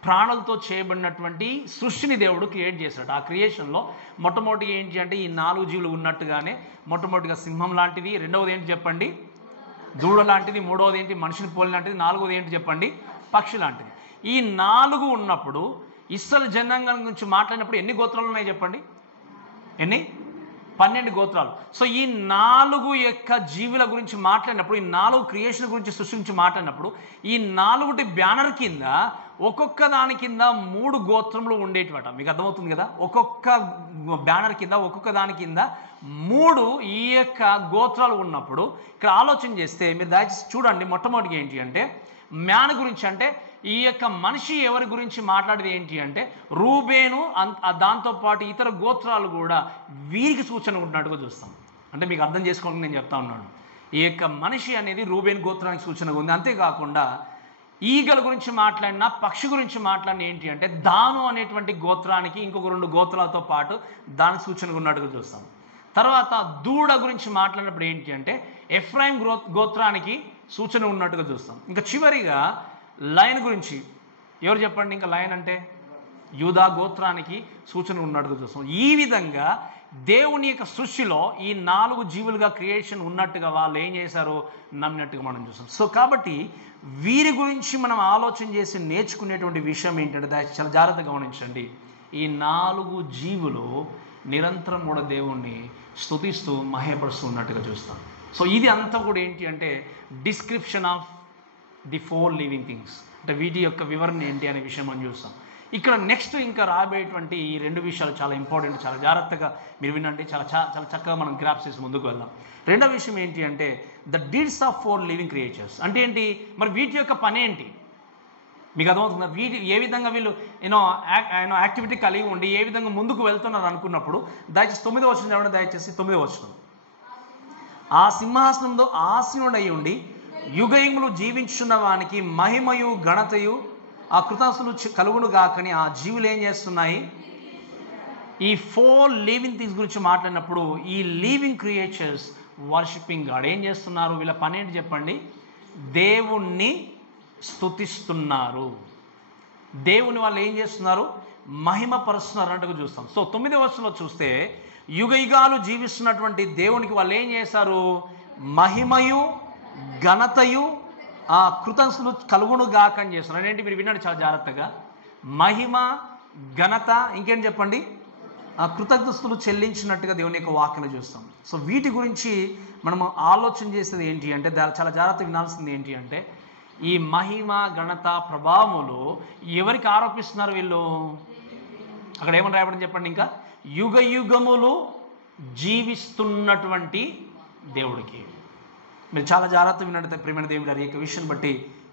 ప్రాణులతో చేయబడినటువంటి సృష్టిని దేవుడు క్రియేట్ చేశాడు. ఆ క్రియేషన్లో మొట్టమొదటిగా ఏంటి అంటే ఈ 4 జీవులు ఉన్నట్టుగానే మొట్టమొదటిగా సింహం లాంటిది, రెండవది ఏంటి చెప్పండి దూడ లాంటిది, మూడవది ఏంటి మనిషిని పోలి లాంటిది, 4వది ఏంటి చెప్పండి పక్షి లాంటిది. ఈ 4 ఉన్నప్పుడు ఇశ్రాయేలు జనాంగం గురించి మాట్లాడినప్పుడు ఎన్ని గోత్రాలు ఉన్నాయి చెప్పండి? ఎన్ని? 12 గోత్రాలు. సో ఈ 4 యొక్క జీవుల గురించి మాట్లాడినప్పుడు, ఈ 4 క్రియేషన్ గురించి సృష్టించి మాట్లాడినప్పుడు ఈ 4 బ్యానర్ కింద ఒక్కొక్క దాని కింద 3 గోత్రములు ఉండేటివట. మీకు అర్థమవుతుంది కదా? ఒక్కొక్క బ్యానర్ కింద, ఒక్కొక్క దాని కింద 3 ఈ యొక్క గోత్రాలు ఉన్నప్పుడు ఇక్కడ ఆలోచన చేస్తే మీరు దయచేసి చూడండి. మొట్టమొదటిగా ఏంటి అంటే మ్యాన్ గురించి, అంటే ఈ యొక్క మనిషి ఎవరి గురించి మాట్లాడేది ఏంటి అంటే రూబేను, దాంతోపాటు ఇతర గోత్రాలు కూడా వీరికి సూచన ఉన్నట్టుగా చూస్తాం. అంటే మీకు అర్థం చేసుకోవాలని నేను చెప్తా ఉన్నాను. ఈ యొక్క మనిషి అనేది రూబేన్ గోత్రానికి సూచనగా ఉంది. అంతేకాకుండా ఈగల గురించి మాట్లాడినా, పక్షి గురించి మాట్లాడిన ఏంటి అంటే దాను అనేటువంటి గోత్రానికి ఇంకొక 2 గోత్రాలతో పాటు దానికి సూచనగా ఉన్నట్టుగా చూస్తాం. తర్వాత దూడ గురించి మాట్లాడినప్పుడు ఏంటి అంటే ఎఫ్రాయిం గోత్రానికి సూచన ఉన్నట్టుగా చూస్తాం. ఇంకా చివరిగా లయన్ గురించి ఎవరు చెప్పండి? ఇంకా లయన్ అంటే యూదా గోత్రానికి సూచన ఉన్నట్టుగా చూస్తాం. ఈ విధంగా దేవుని యొక్క సృష్టిలో ఈ 4 జీవులుగా క్రియేషన్ ఉన్నట్టుగా వాళ్ళు ఏం చేశారో నమ్మినట్టుగా మనం చూస్తాం. సో కాబట్టి వీరి గురించి మనం ఆలోచన చేసి నేర్చుకునేటువంటి విషయం ఏంటంటే చాలా జాగ్రత్తగా గమనించండి. ఈ 4 జీవులు నిరంతరం కూడా దేవుణ్ణి స్తుతిస్తూ మహిమపరుస్తూ ఉన్నట్టుగా చూస్తాం. సో ఇది అంతా కూడా ఏంటి అంటే description of the 4 living things, అంటే వీటి యొక్క వివరణ ఏంటి అనే విషయం మనం చూస్తాం. ఇక్కడ నెక్స్ట్ ఇంకా రాబోయేటువంటి ఈ 2 విషయాలు చాలా ఇంపార్టెంట్. చాలా జాగ్రత్తగా మీరు వినండి. చాలా చక్కగా మనం గ్రాప్స్ చేసి ముందుకు వెళ్దాం. రెండవ విషయం ఏంటి అంటే the deeds of 4 living creatures. అంటే ఏంటి, మరి వీటి యొక్క పని ఏంటి? మీకు అర్థమవుతుందా? వీటి ఏ విధంగా వీళ్ళు యాక్టివిటీ కలిగి ఉండి ఏ విధంగా ముందుకు వెళ్తున్నారు అనుకున్నప్పుడు దయచేసి 9వ వచనం చదవండి. దయచేసి 9వ వచనం. ఆ సింహాసనంలో ఆసీనుడై ఉండి యుగయుగములు జీవించున్న వానికి మహిమయు ఘనతయు ఆ కృతజ్ఞతలు కలుగును గాకని ఆ జీవులు ఏం చేస్తున్నాయి? ఈ 4 లివింగ్ థింగ్స్ గురించి మాట్లాడినప్పుడు ఈ లివింగ్ క్రియేచర్స్ వర్షిపింగ్ గాడ్ ఏం చేస్తున్నారు? వీళ్ళ పని ఏంటి చెప్పండి? దేవుణ్ణి స్తుతిస్తున్నారు. దేవుని వాళ్ళు ఏం చేస్తున్నారు? మహిమపరుస్తున్నారు అంటూ చూస్తాం. సో 9వ వచనంలో చూస్తే యుగయుగాలు జీవిస్తున్నటువంటి దేవునికి వాళ్ళు ఏం చేశారు? మహిమయు ఘనతయు ఆ కృతజ్ఞతలు కలుగును గాక అని చేస్తున్నారు. ఏంటి మీరు వినండి చాలా జాగ్రత్తగా. మహిమ, ఘనత, ఇంకేంటి చెప్పండి? ఆ కృతజ్ఞతలు చెల్లించినట్టుగా దేవుని యొక్క వాక్యను చూస్తాం. సో వీటి గురించి మనము ఆలోచన చేసేది ఏంటి అంటే చాలా జాగ్రత్త వినాల్సింది ఏంటి అంటే ఈ మహిమ, ఘనత, ప్రభావములు ఎవరికి ఆరోపిస్తున్నారు వీళ్ళు? అక్కడ ఏమని రాయబడింది చెప్పండి? ఇంకా యుగ యుగములు జీవిస్తున్నటువంటి దేవుడికి. మీరు చాలా జాగ్రత్త వినట్టు ప్రియమైన దేవుడు గారి యొక్క విషయం బట్టి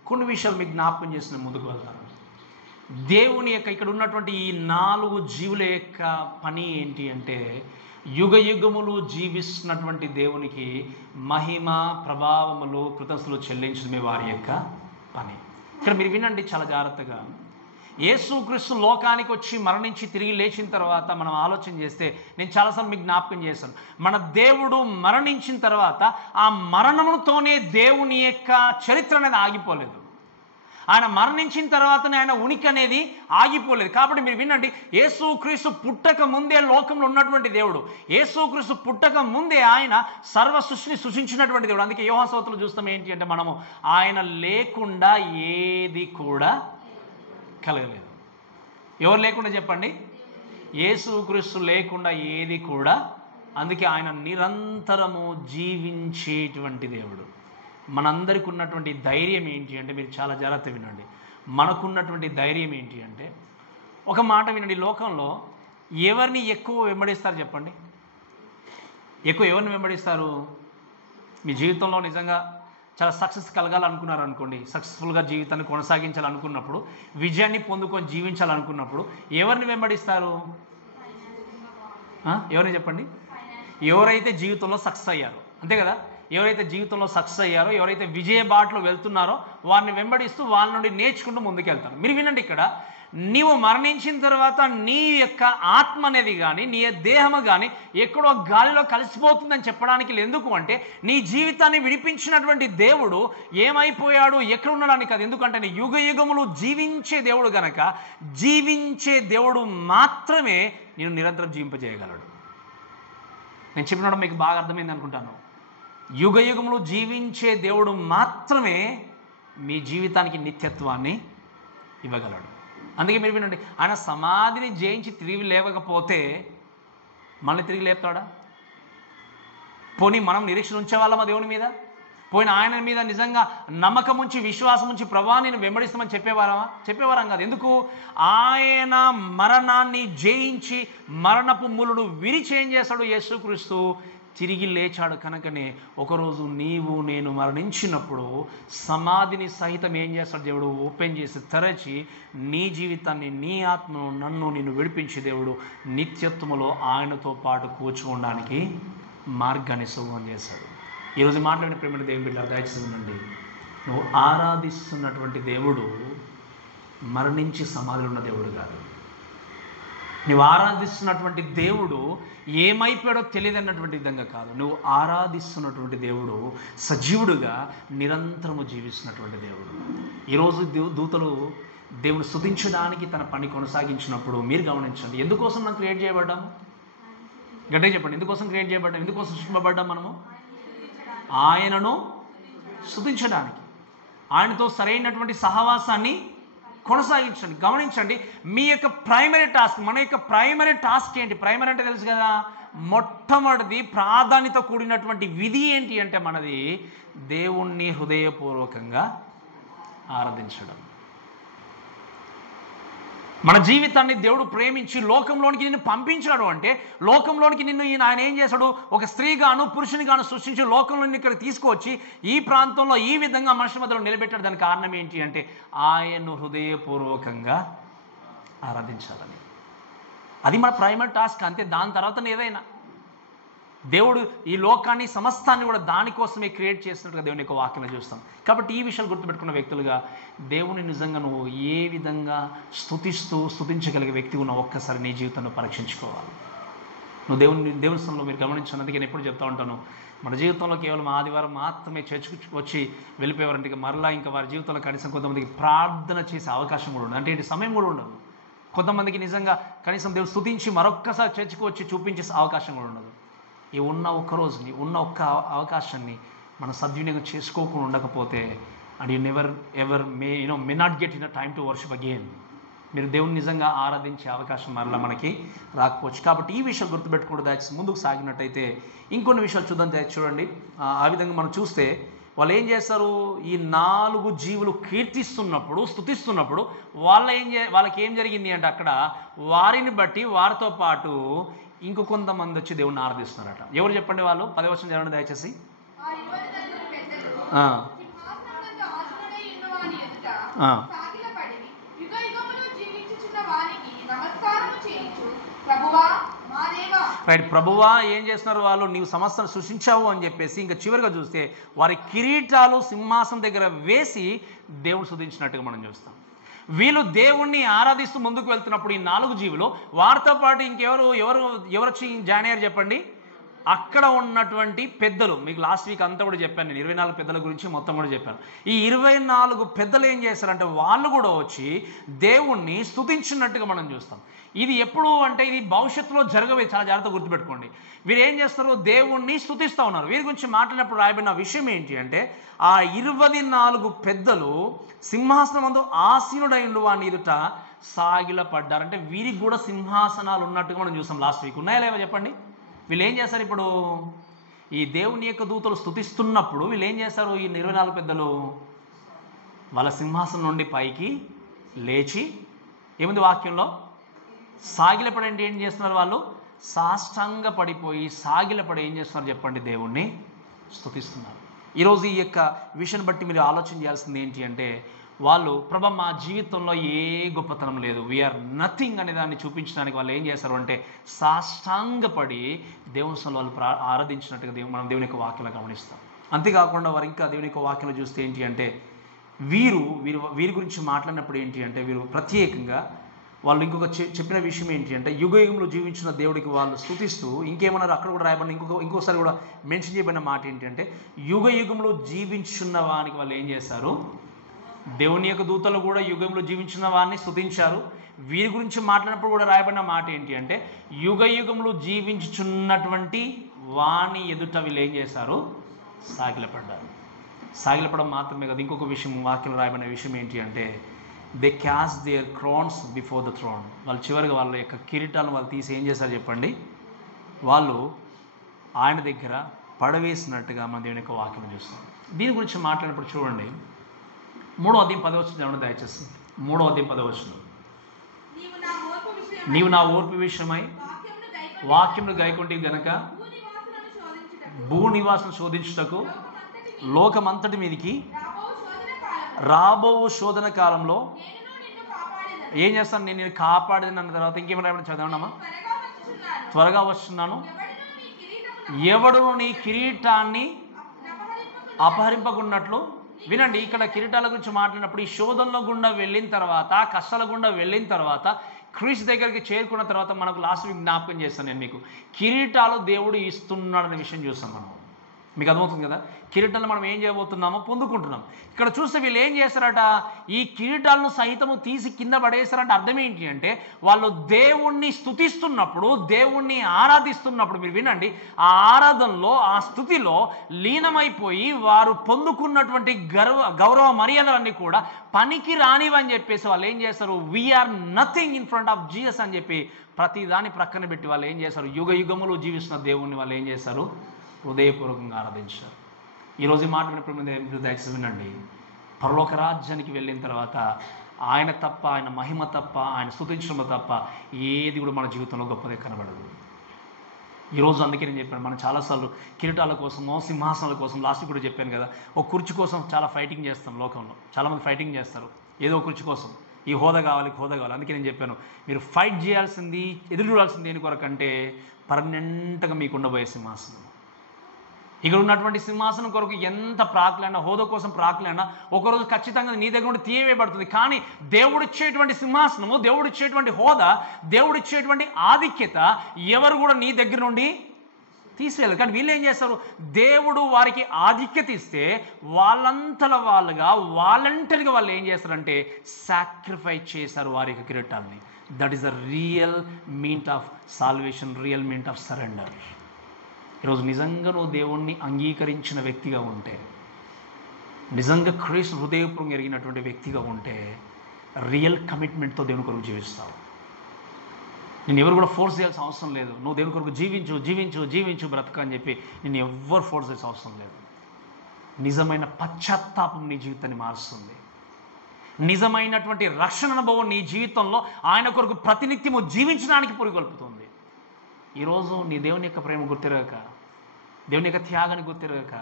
కొన్ని విషయాలు మీకు జ్ఞాపకం చేసిన ముందుకు వెళ్తాను. దేవుని యొక్క ఇక్కడ ఉన్నటువంటి ఈ 4 జీవుల యొక్క పని ఏంటి అంటే యుగ యుగములు జీవిస్తున్నటువంటి దేవునికి మహిమ ప్రభావములు కృతజ్ఞతలు చెల్లించడమే వారి యొక్క పని. ఇక్కడ మీరు వినండి చాలా జాగ్రత్తగా. యేసుక్రీస్తు లోకానికి వచ్చి మరణించి తిరిగి లేచిన తర్వాత మనం ఆలోచన చేస్తే, నేను చాలాసార్లు మీకు జ్ఞాపకం చేశాను, మన దేవుడు మరణించిన తర్వాత ఆ మరణముతోనే దేవుని యొక్క చరిత్ర అనేది ఆగిపోలేదు. ఆయన మరణించిన తర్వాతనే ఆయన ఉనికి అనేది ఆగిపోలేదు. కాబట్టి మీరు వినండి, యేసుక్రీస్తు పుట్టక ముందే లోకంలో ఉన్నటువంటి దేవుడు, యేసుక్రీస్తు పుట్టక ముందే ఆయన సర్వ సృష్టిని సృష్టించినటువంటి దేవుడు. అందుకే యోహాను సువార్తలో చూస్తాం ఏంటి అంటే, మనము ఆయన లేకుండా ఏది కూడా కలగలేదు. ఎవరు లేకుండా చెప్పండి? యేసుక్రీస్తు లేకుండా ఏది కూడా. అందుకే ఆయన నిరంతరము జీవించేటువంటి దేవుడు. మనందరికి ఉన్నటువంటి ధైర్యం ఏంటి అంటే, మీరు చాలా జాగ్రత్త వినండి, మనకున్నటువంటి ధైర్యం ఏంటి అంటే, ఒక మాట వినండి, లోకంలో ఎవరిని ఎక్కువ వెంబడిస్తారు చెప్పండి? ఎవరిని వెంబడిస్తారు? మీ జీవితంలో నిజంగా చాలా సక్సెస్ కలగాలనుకున్నారు అనుకోండి, సక్సెస్ఫుల్గా జీవితాన్ని కొనసాగించాలనుకున్నప్పుడు, విజయాన్ని పొందుకొని జీవించాలనుకున్నప్పుడు ఎవరిని వెంబడిస్తారు? ఎవరిని చెప్పండి? ఎవరైతే జీవితంలో సక్సెస్ అయ్యారో, అంతే కదా? ఎవరైతే జీవితంలో సక్సెస్ అయ్యారో, ఎవరైతే విజయ బాటలో వెళ్తున్నారో వారిని వెంబడిస్తూ వాళ్ళ నుండి నేర్చుకుంటూ ముందుకెళ్తారు. మీరు వినండి, ఇక్కడ నీవు మరణించిన తర్వాత నీ యొక్క ఆత్మ అనేది కానీ నీ దేహము కానీ ఎక్కడో గాలిలో కలిసిపోతుందని చెప్పడానికి లేదు. ఎందుకు అంటే, నీ జీవితాన్ని విడిపించినటువంటి దేవుడు ఏమైపోయాడు, ఎక్కడ ఉన్నాడని కాదు. ఎందుకంటే నీ యుగ యుగములు జీవించే దేవుడు గనక, జీవించే దేవుడు మాత్రమే నేను నిరంతరం జీవింపజేయగలడు. నేను చెప్పినప్పుడు మీకు బాగా అర్థమైంది అనుకుంటాను. యుగ యుగములు జీవించే దేవుడు మాత్రమే మీ జీవితానికి నిత్యత్వాన్ని ఇవ్వగలడు. అందుకే మీరు వినండి, ఆయన సమాధిని జయించి తిరిగి లేవకపోతే మళ్ళీ తిరిగి లేపుతాడా? పోనీ మనం నిరీక్షణ ఉంచేవాళ్ళమా దేవుని మీద? పోయిన ఆయన మీద నిజంగా నమ్మకం ఉంచి విశ్వాసం ఉంచి ప్రభా నేను వెంబడిస్తామని చెప్పేవారం కాదు. ఎందుకు? ఆయన మరణాన్ని జయించి మరణపు ములుడు విరిచి ఏం చేశాడు? యేసుక్రీస్తు తిరిగి లేచాడు. కనుకనే ఒకరోజు నీవు నేను మరణించినప్పుడు సమాధిని సహితం ఏం చేస్తాడు దేవుడు? ఓపెన్ చేసి తెరచి నీ జీవితాన్ని, నీ ఆత్మను, నన్ను నిన్ను విడిపించి దేవుడు నిత్యత్వములో ఆయనతో పాటు కూర్చుకోవడానికి మార్గాన్ని సుగమం చేశాడు. ఈరోజు మాట్లాడిన ప్రేమ దేవుని బిడ్డ దయచేసి వినండి, నువ్వు ఆరాధిస్తున్నటువంటి దేవుడు మరణించి సమాధిలో ఉన్న దేవుడు కాదు. నువ్వు ఆరాధిస్తున్నటువంటి దేవుడు ఏమైపోయాడో తెలియదన్నటువంటి విధంగా కాదు. నువ్వు ఆరాధిస్తున్నటువంటి దేవుడు సజీవుడుగా నిరంతరము జీవిస్తున్నటువంటి దేవుడు. ఈరోజు దూతలు దేవుని స్తుతించడానికి తన పని కొనసాగించినప్పుడు మీరు గమనించండి, ఎందుకోసం మనం క్రియేట్ చేయబడ్డాము? గట్టిగా చెప్పండి, ఎందుకోసం క్రియేట్ చేయబడ్డాం? ఎందుకోసం సృష్టింపబడ్డాం మనము? ఆయనను స్తుతించడానికి, ఆయనతో సరైనటువంటి సహవాసాన్ని కొనసాగించండి. గమనించండి, మీ యొక్క ప్రైమరీ టాస్క్, మన యొక్క ప్రైమరీ టాస్క్ ఏంటి? ప్రైమరీ అంటే తెలుసు కదా, మొట్టమొదటిది ప్రాధాన్యత కూడినటువంటి విధి ఏంటి అంటే మనది దేవుణ్ణి హృదయపూర్వకంగా ఆరాధించడం. మన జీవితాన్ని దేవుడు ప్రేమించి లోకంలోనికి నిన్ను పంపించాడు అంటే, లోకంలోనికి నిన్ను ఆయన ఏం చేశాడు? ఒక స్త్రీగాను పురుషునిగాను సృష్టించి లోకంలో ఇక్కడ తీసుకువచ్చి ఈ ప్రాంతంలో ఈ విధంగా మనుషుల మధ్యలో నిలబెట్టాడు. దానికి కారణం ఏంటి అంటే ఆయన్ను హృదయపూర్వకంగా ఆరాధించాలని. అది మన ప్రైమరీ టాస్క్, అంతే. దాని తర్వాత ఏదైనా దేవుడు ఈ లోకాన్ని సమస్తాన్ని కూడా దానికోసమే క్రియేట్ చేస్తున్నట్టుగా దేవుని యొక్క వాక్యం చూస్తాం. కాబట్టి ఈ విషయాలు గుర్తుపెట్టుకున్న వ్యక్తులుగా దేవుని నిజంగా నువ్వు ఏ విధంగా స్తుతించగలిగే వ్యక్తి ఉన్నావు ఒక్కసారి నీ జీవితంలో పరీక్షించుకోవాలి. నువ్వు దేవుని స్థలంలో మీరు గమనించినందుకే నేను ఎప్పుడు చెప్తా ఉంటాను, మన జీవితంలో కేవలం ఆదివారం మాత్రమే చర్చకు వచ్చి వెళ్ళిపోయేవారంటే మరలా ఇంకా వారి జీవితంలో కనీసం కొంతమందికి ప్రార్థన చేసే అవకాశం కూడా ఉండదు, అంటే ఏంటి సమయం కూడా ఉండదు. కొంతమందికి నిజంగా కనీసం దేవుడు స్తుతించి మరొక్కసారి చర్చకు వచ్చి చూపించే అవకాశం కూడా ఉండదు. ఈ ఉన్న ఒక్క రోజుని, ఉన్న ఒక్క అవకాశాన్ని మనం సద్వినియోగం చేసుకోకుండా ఉండకపోతే, and you never ever may not get in a time to worship again. మీరు దేవుని నిజంగా ఆరాధించే అవకాశం మరలా మనకి రాకపోవచ్చు. కాబట్టి ఈ విషయం గుర్తుపెట్టుకుంటూ దయచేసి ముందుకు సాగినట్టయితే ఇంకొన్ని విషయాలు చూద్దాం. దయచేసి చూడండి, ఆ విధంగా మనం చూస్తే వాళ్ళు ఏం చేస్తారు? ఈ 4 జీవులు కీర్తిస్తున్నప్పుడు, స్తుతిస్తున్నప్పుడు వాళ్ళకి ఏం జరిగింది అంటే, అక్కడ వారిని బట్టి వారితో పాటు ఇంకో కొంతమంది వచ్చి దేవుణ్ణి ఆరాధిస్తున్నారట. ఎవరు చెప్పండి వాళ్ళు? 10వ వచనం చదవండి దయచేసి. రైట్. ప్రభువా ఏం చేస్తున్నారు వాళ్ళు? నీవు సమస్తను సృష్టించావు అని చెప్పేసి ఇంకా చివరిగా చూస్తే వారి కిరీటాలు సింహాసనం దగ్గర వేసి దేవుడు స్తుతించినట్టుగా మనం చూస్తాం. వీళ్ళు దేవుణ్ణి ఆరాధిస్తూ ముందుకు వెళ్తున్నప్పుడు ఈ 4 జీవులు వారితో పాటు ఇంకెవరు వచ్చి జాయిన్ అయ్యారు చెప్పండి? అక్కడ ఉన్నటువంటి పెద్దలు. మీకు లాస్ట్ వీక్ అంతా కూడా చెప్పాను నేను, 24 పెద్దల గురించి మొత్తం కూడా చెప్పాను. ఈ 24 పెద్దలు ఏం చేస్తారంటే వాళ్ళు కూడా వచ్చి దేవుణ్ణి స్తుతించినట్టుగా మనం చూస్తాం. ఇది ఎప్పుడు అంటే ఇది భవిష్యత్తులో జరగవే, చాలా జాగ్రత్తగా గుర్తుపెట్టుకోండి. వీరు ఏం చేస్తారు? దేవుణ్ణి స్తుతిస్తూ ఉన్నారు. వీరి గురించి మాట్లాడినప్పుడు రాయబడిన విషయం ఏంటి అంటే ఆ 24 పెద్దలు సింహాసనం అందు ఆసీనుడై ఉండు వాని ఎదుట సాగిలపడ్డారు. అంటే వీరికి కూడా సింహాసనాలు ఉన్నట్టుగా మనం చూసాం లాస్ట్ వీక్. ఉన్నాయా లేవా చెప్పండి? వీళ్ళు ఏం చేస్తారు? ఇప్పుడు ఈ దేవుని యొక్క దూతలు స్తుతిస్తున్నప్పుడు వీళ్ళు ఏం చేస్తారు? ఈ 24 పెద్దలు వాళ్ళ సింహాసనం నుండి పైకి లేచి, ఏముంది వాక్యంలో? సాగిలపడంటే ఏం చేస్తున్నారు వాళ్ళు? సాష్టాంగ పడిపోయి సాగిలపడి ఏం చేస్తున్నారు చెప్పండి? దేవుణ్ణి స్తుతిస్తున్నారు. ఈరోజు ఈ యొక్క విషయాన్ని బట్టి మీరు ఆలోచన చేయాల్సింది ఏంటి అంటే వాళ్ళు ప్రభా మా జీవితంలో ఏ గొప్పతనం లేదు, వీఆర్ నథింగ్ అనే దాన్ని చూపించడానికి వాళ్ళు ఏం చేస్తారు అంటే సాష్టాంగపడి దేవుని వాళ్ళు ఆరాధించినట్టుగా మనం దేవుని యొక్క వాక్యంలో గమనిస్తాం. అంతేకాకుండా వారు ఇంకా దేవుని యొక్క వాక్యంలో చూస్తే ఏంటి అంటే వీరి గురించి మాట్లాడినప్పుడు ఏంటి అంటే వీరు ప్రత్యేకంగా వాళ్ళు ఇంకొక చెప్పిన విషయం ఏంటి అంటే యుగయుగంలో జీవించిన దేవుడికి వాళ్ళు స్తుతిస్తూ ఇంకేమన్నారు అక్కడ కూడా రాయబడిన ఇంకోసారి కూడా మెన్షన్ చేయబడిన మాట ఏంటి అంటే యుగయుగంలో జీవించున్న వానికి వాళ్ళు ఏం చేశారు? దేవుని యొక్క దూతలు కూడా యుగంలో జీవించిన వారిని స్తుతించారు. వీరి గురించి మాట్లాడినప్పుడు కూడా రాయబడిన మాట ఏంటి అంటే యుగయుగంలో జీవించుచున్నటువంటి వాని ఎదుట వీళ్ళు ఏం చేశారు? సాగిలపడ్డారు. సాగిలపడడం మాత్రమే కదా, ఇంకొక విషయం వాక్యం రాయబడిన విషయం ఏంటి అంటే they cast their crowns before the throne. వాళ్ళు చివరిగా వాళ్ళ యొక్క కిరీటాలను వాళ్ళు తీసి ఏం చేశారు చెప్పండి? వాళ్ళు ఆయన దగ్గర పడవేసినట్టుగా మన దేవుని యొక్క వాక్యం చూస్తాం. దీని గురించి మాట్లాడినప్పుడు చూడండి 3వ అధ్యాయం 10వ వచనం చదవండి దయచేసి. 3వ అధ్యాయం 10వ వచనం. నీవు నా ఓర్పు విషయమై వాక్యమును గైకొంటివి గనక భూనివాసులను శోధించుటకు లోకమంతటి మీదికి రాబో శోధన కాలంలో ఏం చేస్తాను? నేను కాపాడేది అన్న తర్వాత ఇంకేమైనా చదవనమ్మా? త్వరగా వస్తున్నాను, ఎవడును నీ కిరీటాన్ని అపహరింపకున్నట్లు. వినండి, ఇక్కడ కిరీటాల గురించి మాట్లాడినప్పుడు ఈ శోధనల గుండా వెళ్ళిన తర్వాత, కష్టాల గుండా వెళ్ళిన తర్వాత, క్రీస్తు దగ్గరికి చేరుకున్న తర్వాత మనకు లాస్ట్ వీక్ జ్ఞాపకం చేస్తాను నేను మీకు, కిరీటాలు దేవుడు ఇస్తున్నాడనే విషయం చూస్తాం మనం. మీకు అర్థమవుతుంది కదా? కిరీటాలను మనం ఏం చేయబోతున్నామో పొందుకుంటున్నాం. ఇక్కడ చూస్తే వీళ్ళు ఏం చేస్తారట? ఈ కిరీటాలను సహితము తీసి కింద పడేస్తారంటే అర్థం ఏంటి అంటే వాళ్ళు దేవుణ్ణి స్తుతిస్తున్నప్పుడు, దేవుణ్ణి ఆరాధిస్తున్నప్పుడు మీరు వినండి, ఆ ఆరాధనలో ఆ స్తుతిలో లీనమైపోయి వారు పొందుకున్నటువంటి గౌరవ మర్యాదలన్నీ కూడా పనికి రానివని చెప్పేసి వాళ్ళు ఏం చేస్తారు? We're nothing in front of Jesus అని చెప్పి ప్రతిదాన్ని ప్రక్కన పెట్టి వాళ్ళు ఏం చేస్తారు? యుగ యుగములు జీవిస్తున్న దేవుణ్ణి వాళ్ళు ఏం చేస్తారు? హృదయపూర్వకంగా ఆరాధించారు. ఈరోజు మాట్లాడినప్పుడు మీరు దయచేసి వినండి, పరలోక రాజ్యానికి వెళ్ళిన తర్వాత ఆయన తప్ప, ఆయన మహిమ తప్ప, ఆయన స్తుతించడం తప్ప ఏది కూడా మన జీవితంలో గొప్పదే కనబడదు. ఈరోజు అందుకే నేను చెప్పాను, మనం చాలాసార్లు కిరీటాల కోసమో సింహాసనాల కోసం లాస్ట్ కూడా చెప్పాను కదా, ఒక కుర్చీ కోసం చాలా ఫైటింగ్ చేస్తాం లోకంలో. చాలామంది ఫైటింగ్ చేస్తారు ఏదో ఒక కుర్చీ కోసం, ఈ హోదా కావాలి హోదా కావాలి. అందుకే నేను చెప్పాను మీరు ఫైట్ చేయాల్సింది, ఎదురు చూడాల్సింది దేని కొరకంటే పర్మనెంట్గా మీకు ఉండబోయే సింహాసనం. ఇక్కడ ఉన్నటువంటి సింహాసనం కొరకు ఎంత ప్రాకులైనా, హోదా కోసం ప్రాకులైనా ఒకరోజు ఖచ్చితంగా నీ దగ్గర నుండి తీయవేయబడుతుంది. కానీ దేవుడిచ్చేటువంటి సింహాసనము, దేవుడిచ్చేటువంటి హోదా, దేవుడిచ్చేటువంటి ఆధిక్యత ఎవరు కూడా నీ దగ్గర నుండి తీసివేయాలి. కానీ వీళ్ళు ఏం చేస్తారు? దేవుడు వారికి ఆధిక్యత ఇస్తే వాళ్ళంతల వాళ్ళుగా వాలంటరీగా వాళ్ళు ఏం చేస్తారంటే సాక్రిఫైస్ చేశారు వారి యొక్క కిరీటాలని. That is the real means of salvation, real means of surrender. ఈరోజు నిజంగా నువ్వు దేవుణ్ణి అంగీకరించిన వ్యక్తిగా ఉంటే, నిజంగా క్రీస్తు హృదయపూర్వకంగా ఎరిగినటువంటి వ్యక్తిగా ఉంటే రియల్ కమిట్మెంట్తో దేవుని కొరకు జీవిస్తావు. నేను ఎవరు కూడా ఫోర్స్ చేయాల్సిన అవసరం లేదు. నువ్వు దేవుని కొరకు జీవించు జీవించు జీవించు బ్రతక అని చెప్పి నేను ఎవ్వరు ఫోర్స్ చేయాల్సిన అవసరం లేదు. నిజమైన పశ్చాత్తాపం నీ జీవితాన్ని మారుస్తుంది. నిజమైనటువంటి రక్షణ అనుభవం నీ జీవితంలో ఆయన కొరకు ప్రతినిత్యము జీవించడానికి పురిగొల్పుతుంది. ఈరోజు నీ దేవుని యొక్క ప్రేమ గుర్తిరగక, దేవుని యొక్క త్యాగాన్ని గుర్తిరగక,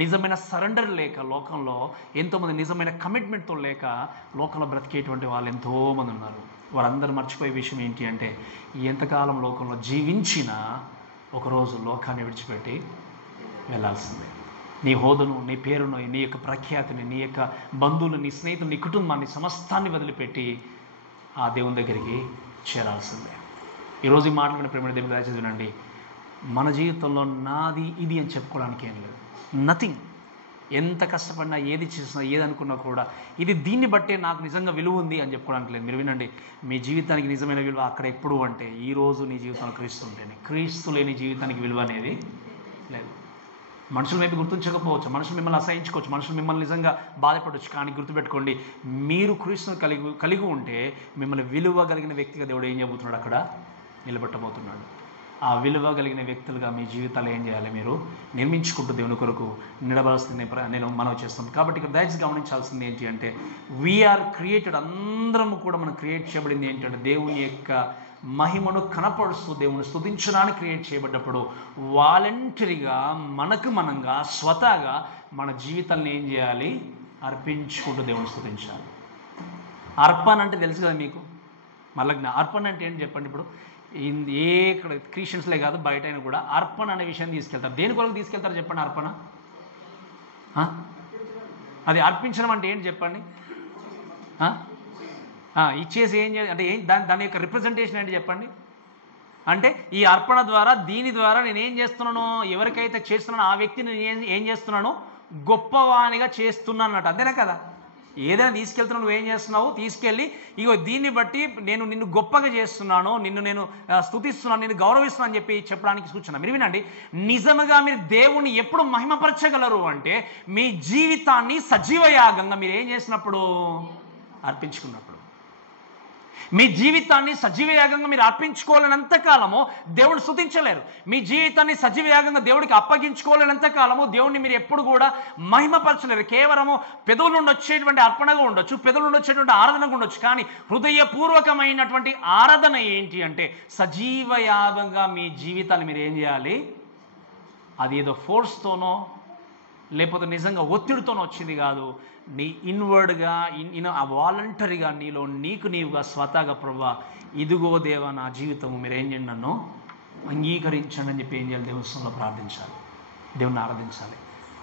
నిజమైన సరెండర్ లేక లోకంలో ఎంతోమంది నిజమైన కమిట్మెంట్తో లేక లోకంలో బ్రతికేటువంటి వాళ్ళు ఎంతోమంది ఉన్నారు. వారందరూ మర్చిపోయే విషయం ఏంటి అంటే ఎంతకాలం లోకంలో జీవించినా ఒకరోజు లోకాన్ని విడిచిపెట్టి వెళ్ళాల్సిందే. నీ హోదాను, నీ పేరును, నీ యొక్క ప్రఖ్యాతిని, నీ యొక్క బంధువులు, నీ స్నేహితులు, నీ కుటుంబాన్ని, సమస్తాన్ని వదిలిపెట్టి ఆ దేవుని దగ్గరికి చేరాల్సిందే. ఈరోజు ఈ మాటలు విన్న ప్రేమ దేవుని దయచేసి వినండి. మన జీవితంలో నాది ఇది అని చెప్పుకోవడానికి ఏం లేదు. నథింగ్. ఎంత కష్టపడినా, ఏది చేసినా, ఏది అనుకున్నా కూడా ఇది దీన్ని బట్టే నాకు నిజంగా విలువ ఉంది అని చెప్పుకోవడానికి లేదు. మీరు వినండి, మీ జీవితానికి నిజమైన విలువ అక్కడ ఎప్పుడు అంటే ఈరోజు నీ జీవితంలో క్రీస్తు ఉంటేనే. క్రీస్తు లేని జీవితానికి విలువ అనేది లేదు. మనుషులు మేబీ గుర్తించకపోవచ్చు, మనుషులు మిమ్మల్ని అసహించుకోవచ్చు, మనుషులు మిమ్మల్ని నిజంగా బాధపడవచ్చు, కానీ గుర్తుపెట్టుకోండి, మీరు క్రీస్తును కలిగి ఉంటే మిమ్మల్ని విలువ కలిగిన వ్యక్తిగా దేవుడు ఏం చేయబోతున్నాడు, అక్కడ నిలబెట్టబోతున్నాడు. ఆ విలువ కలిగిన వ్యక్తులుగా మీ జీవితాలు ఏం చేయాలి, మీరు నిర్మించుకుంటూ దేవుని కొరకు నిలబడాల్సింది నేను మనవి చేస్తాను. కాబట్టి ఇక్కడ దయచేసి గమనించాల్సింది ఏంటి అంటే, వీఆర్ క్రియేటెడ్, అందరము కూడా మనం క్రియేట్ చేయబడింది ఏంటంటే దేవుని యొక్క మహిమను కనపరుస్తూ దేవుని స్తుతించడానికి క్రియేట్ చేయబడ్డప్పుడు వాలంటరీగా మనకు మనంగా స్వతహాగా మన జీవితాలను ఏం చేయాలి, అర్పించుకుంటూ దేవుని స్తుతించాలి. అర్పణ అంటే తెలుసు కదా మీకు. మళ్ళీ అర్పణ అంటే ఏంటి చెప్పండి. ఇప్పుడు ఇక్కడ క్రిస్టియన్స్లే కాదు, బయట అయినా కూడా అర్పణ అనే విషయాన్ని తీసుకెళ్తారు. దేని కొరకు తీసుకెళ్తారు చెప్పండి? అర్పణ అది అర్పించడం అంటే ఏంటి చెప్పండి? ఇచ్చేసి ఏం చేయాలి అంటే దాని యొక్క రిప్రజెంటేషన్ ఏంటి చెప్పండి? అంటే ఈ అర్పణ ద్వారా, దీని ద్వారా నేను ఏం చేస్తున్నానో, ఎవరికైతే చేస్తున్నానో ఆ వ్యక్తిని నేను ఏం చేస్తున్నానో గొప్పవానిగా చేస్తున్నాను అన్నట్టు. అంతేనా కదా? ఏదైనా తీసుకెళ్తున్నావు, నువ్వు ఏం చేస్తున్నావు, తీసుకెళ్ళి ఇగో దీన్ని బట్టి నేను నిన్ను గొప్పగా చేస్తున్నాను, నిన్ను నేను స్తుతిస్తున్నాను, నిన్ను గౌరవిస్తున్నాను అని చెప్పి చెప్పడానికి సూచన. మీరు వినండి, నిజంగా మీరు దేవుణ్ణి ఎప్పుడు మహిమపరచగలరు అంటే మీ జీవితాన్ని సజీవయాగంగా మీరు ఏం చేసినప్పుడు, అర్పించుకున్నప్పుడు. మీ జీవితాన్ని సజీవయాగంగా మీరు అర్పించుకోలేనంత కాలము దేవుడు స్తుతించలేరు. మీ జీవితాన్ని సజీవయాగంగా దేవుడికి అప్పగించుకోలేనంత కాలము దేవుడిని మీరు ఎప్పుడు కూడా మహిమపరచలేరు. కేవలము పెదవుల నుండి వచ్చేటువంటి అర్పణగా ఉండొచ్చు, పెదవుల నుండి వచ్చేటువంటి ఆరాధనగా ఉండొచ్చు, కానీ హృదయపూర్వకమైనటువంటి ఆరాధన ఏంటి అంటే సజీవయాగంగా మీ జీవితాన్ని మీరు ఏం చేయాలి. అది ఏదో ఫోర్స్తోనో లేకపోతే నిజంగా ఒత్తిడితోనో వచ్చింది కాదు. నీ ఇన్వర్డ్గా వాలంటరీగా నీకు నీవుగా స్వతహాగా ప్రభువా ఇదిగో దేవా నా జీవితము మీరు ఏం చేయండి, నన్ను అంగీకరించండి అని చెప్పి ఏం చేయాలి, దేవునిలో ప్రార్థించాలి, దేవుని ఆరాధించాలి.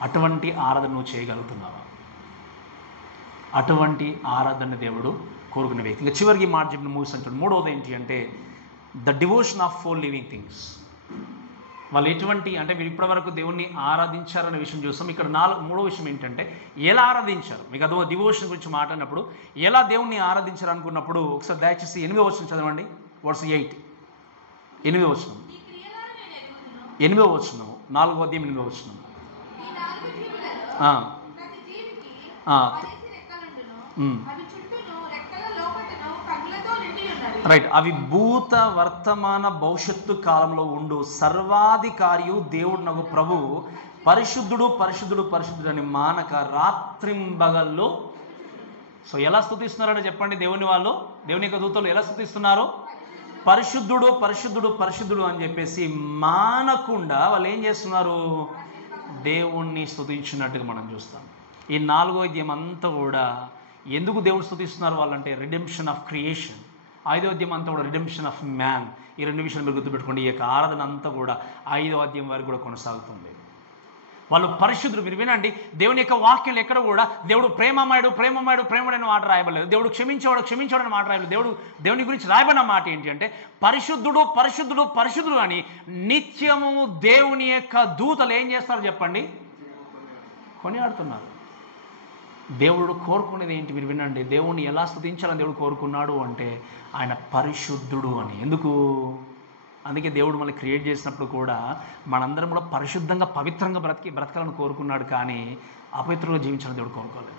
అటువంటి ఆరాధన నువ్వు చేయగలుగుతున్నావా? అటువంటి ఆరాధన దేవుడు కోరుకునే వ్యక్తి. ఇంకా చివరికి మాట చెప్పిన ముగిస్తుంటాడు. మూడవది ఏంటి అంటే the devotion of 4 living things. వాళ్ళు ఎటువంటి అంటే మీరు ఇప్పటివరకు దేవుణ్ణి ఆరాధించారనే విషయం చూస్తాం. ఇక్కడ మూడో విషయం ఏంటంటే ఎలా ఆరాధించారు. మీకు అదో డివోషన్ గురించి మాట్లాడినప్పుడు ఎలా దేవుణ్ణి ఆరాధించారు అనుకున్నప్పుడు ఒకసారి దయచేసి 8వ వచనం చదవండి. వర్స్ 8, 8వ వచనం, 8వ వచనం, 4వ అధ్యాయం 8వ వచనం. రైట్. అవి భూత వర్తమాన భవిష్యత్తు కాలంలో ఉండు సర్వాధికారియు దేవుడు నగు ప్రభు పరిశుద్ధుడు పరిశుద్ధుడు పరిశుద్ధుడు అని మానక రాత్రింబగల్లో. సో ఎలా స్తుతిస్తున్నారని చెప్పండి దేవుని వాళ్ళు, దేవుని యొక్క దూతలు ఎలా స్తుతిస్తున్నారు? పరిశుద్ధుడు పరిశుద్ధుడు పరిశుద్ధుడు అని చెప్పేసి మానకుండా వాళ్ళు ఏం చేస్తున్నారు, దేవుణ్ణి స్తుతించినట్టుగా మనం చూస్తాం. ఈ 4వ అధ్యాయం అంతా కూడా ఎందుకు దేవుడు స్తుతిస్తున్నారు వాళ్ళంటే రిడెంప్షన్ ఆఫ్ క్రియేషన్. 5వ అధ్యాయం అంతా కూడా రిడెంప్షన్ ఆఫ్ మ్యాన్. ఈ 2 విషయాలు మీరు గుర్తుపెట్టుకోండి. ఈ యొక్క ఆరాధన అంతా కూడా 5వ అధ్యాయం వరకు కూడా కొనసాగుతుంది. వాళ్ళు పరిశుద్ధులు. మీరు వినండి, దేవుని యొక్క వాక్యాలు ఎక్కడ కూడా దేవుడు ప్రేమమయుడు ప్రేమమయుడు ప్రేమడైన మాట రాయబడలేదు. దేవుడు క్షమించేవాడు క్షమించేవాడని మాట రాయబడలేదు. దేవుని గురించి రాయబడిన మాట ఏంటి అంటే పరిశుద్ధుడు పరిశుద్ధుడు పరిశుద్ధుడు అని నిత్యము దేవుని యొక్క దూతలు ఏం చేస్తారు చెప్పండి, కొనియాడుతున్నారు. దేవుడు కోరుకునేది ఏంటి మీరు వినండి. దేవుణ్ణి ఎలా స్తుతించాలని దేవుడు కోరుకున్నాడు అంటే ఆయన పరిశుద్ధుడు అని. ఎందుకు? అందుకే దేవుడు మనల్ని క్రియేట్ చేసినప్పుడు కూడా మనందరం కూడా పరిశుద్ధంగా పవిత్రంగా బ్రతకాలని కోరుకున్నాడు, కానీ అపవిత్రంగా జీవించాలని దేవుడు కోరుకోలేదు.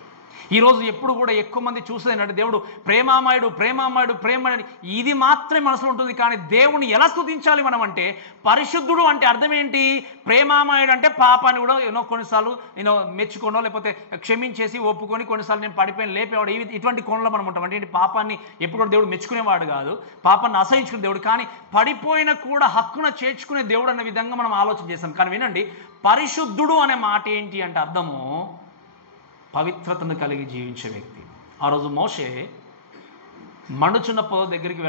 ఈరోజు ఎప్పుడు కూడా ఎక్కువ మంది చూసేది ఏంటంటే దేవుడు ప్రేమామయుడు ప్రేమామయుడు ప్రేమని ఇది మాత్రమే మనసులో ఉంటుంది. కానీ దేవుని ఎలా స్తుతించాలి మనం అంటే పరిశుద్ధుడు అంటే అర్థం ఏంటి? ప్రేమామయుడు అంటే పాపాన్ని కూడా కొన్నిసార్లు మెచ్చుకోనో లేకపోతే క్షమించేసి ఒప్పుకొని కొన్నిసార్లు నేను పడిపోయిన లేపేవాడు, ఇటువంటి కోణంలో మనం ఉంటాం. అంటే ఏంటి? పాపాన్ని ఎప్పుడు దేవుడు మెచ్చుకునేవాడు కాదు, పాపాన్ని అసహించుకునే దేవుడు, కానీ పడిపోయిన కూడా హక్కున చేర్చుకునే దేవుడు అనే విధంగా మనం ఆలోచన చేస్తాం. కానీ వినండి, పరిశుద్ధుడు అనే మాట ఏంటి అంటే అర్థము పవిత్రతను కలిగి జీవించే వ్యక్తి. ఆ రోజు మోషే మండుచున్న పొద దగ్గరికి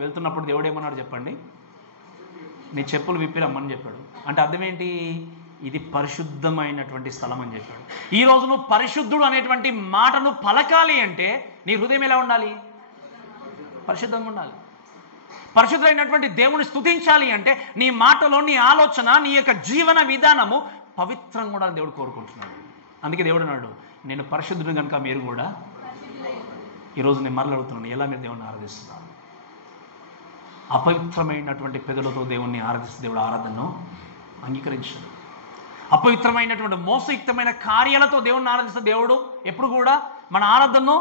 వెళ్తున్నప్పుడు దేవుడు ఏమన్నాడు చెప్పండి? నీ చెప్పులు విప్పి రమ్మని చెప్పాడు. అంటే అర్థం ఏంటి? ఇది పరిశుద్ధమైనటువంటి స్థలం అని చెప్పాడు. ఈరోజు నువ్వు పరిశుద్ధుడు అనేటువంటి మాటను పలకాలి అంటే నీ హృదయం ఎలా ఉండాలి? పరిశుద్ధంగా ఉండాలి. పరిశుద్ధమైనటువంటి దేవుని స్తుతించాలి అంటే నీ మాటలో, నీ ఆలోచన, నీ యొక్క జీవన విధానము పవిత్రంగా ఉండాలని దేవుడు కోరుకుంటున్నాడు. అందుకే దేవుడు అన్నాడు, నేను పరిశుద్ధుడు కనుక మీరు కూడా. ఈరోజు నేను మరల అడుగుతున్నాను, ఎలా మీరు దేవుడిని ఆరాధిస్తున్నారు? అపవిత్రమైనటువంటి పెదవులతో దేవుణ్ణి ఆరాధిస్తే దేవుడు ఆరాధనను అంగీకరించాడు. అపవిత్రమైనటువంటి మోసయుక్తమైన కార్యాలతో దేవుణ్ణి ఆరాధిస్తే దేవుడు ఎప్పుడు కూడా మన ఆరాధనను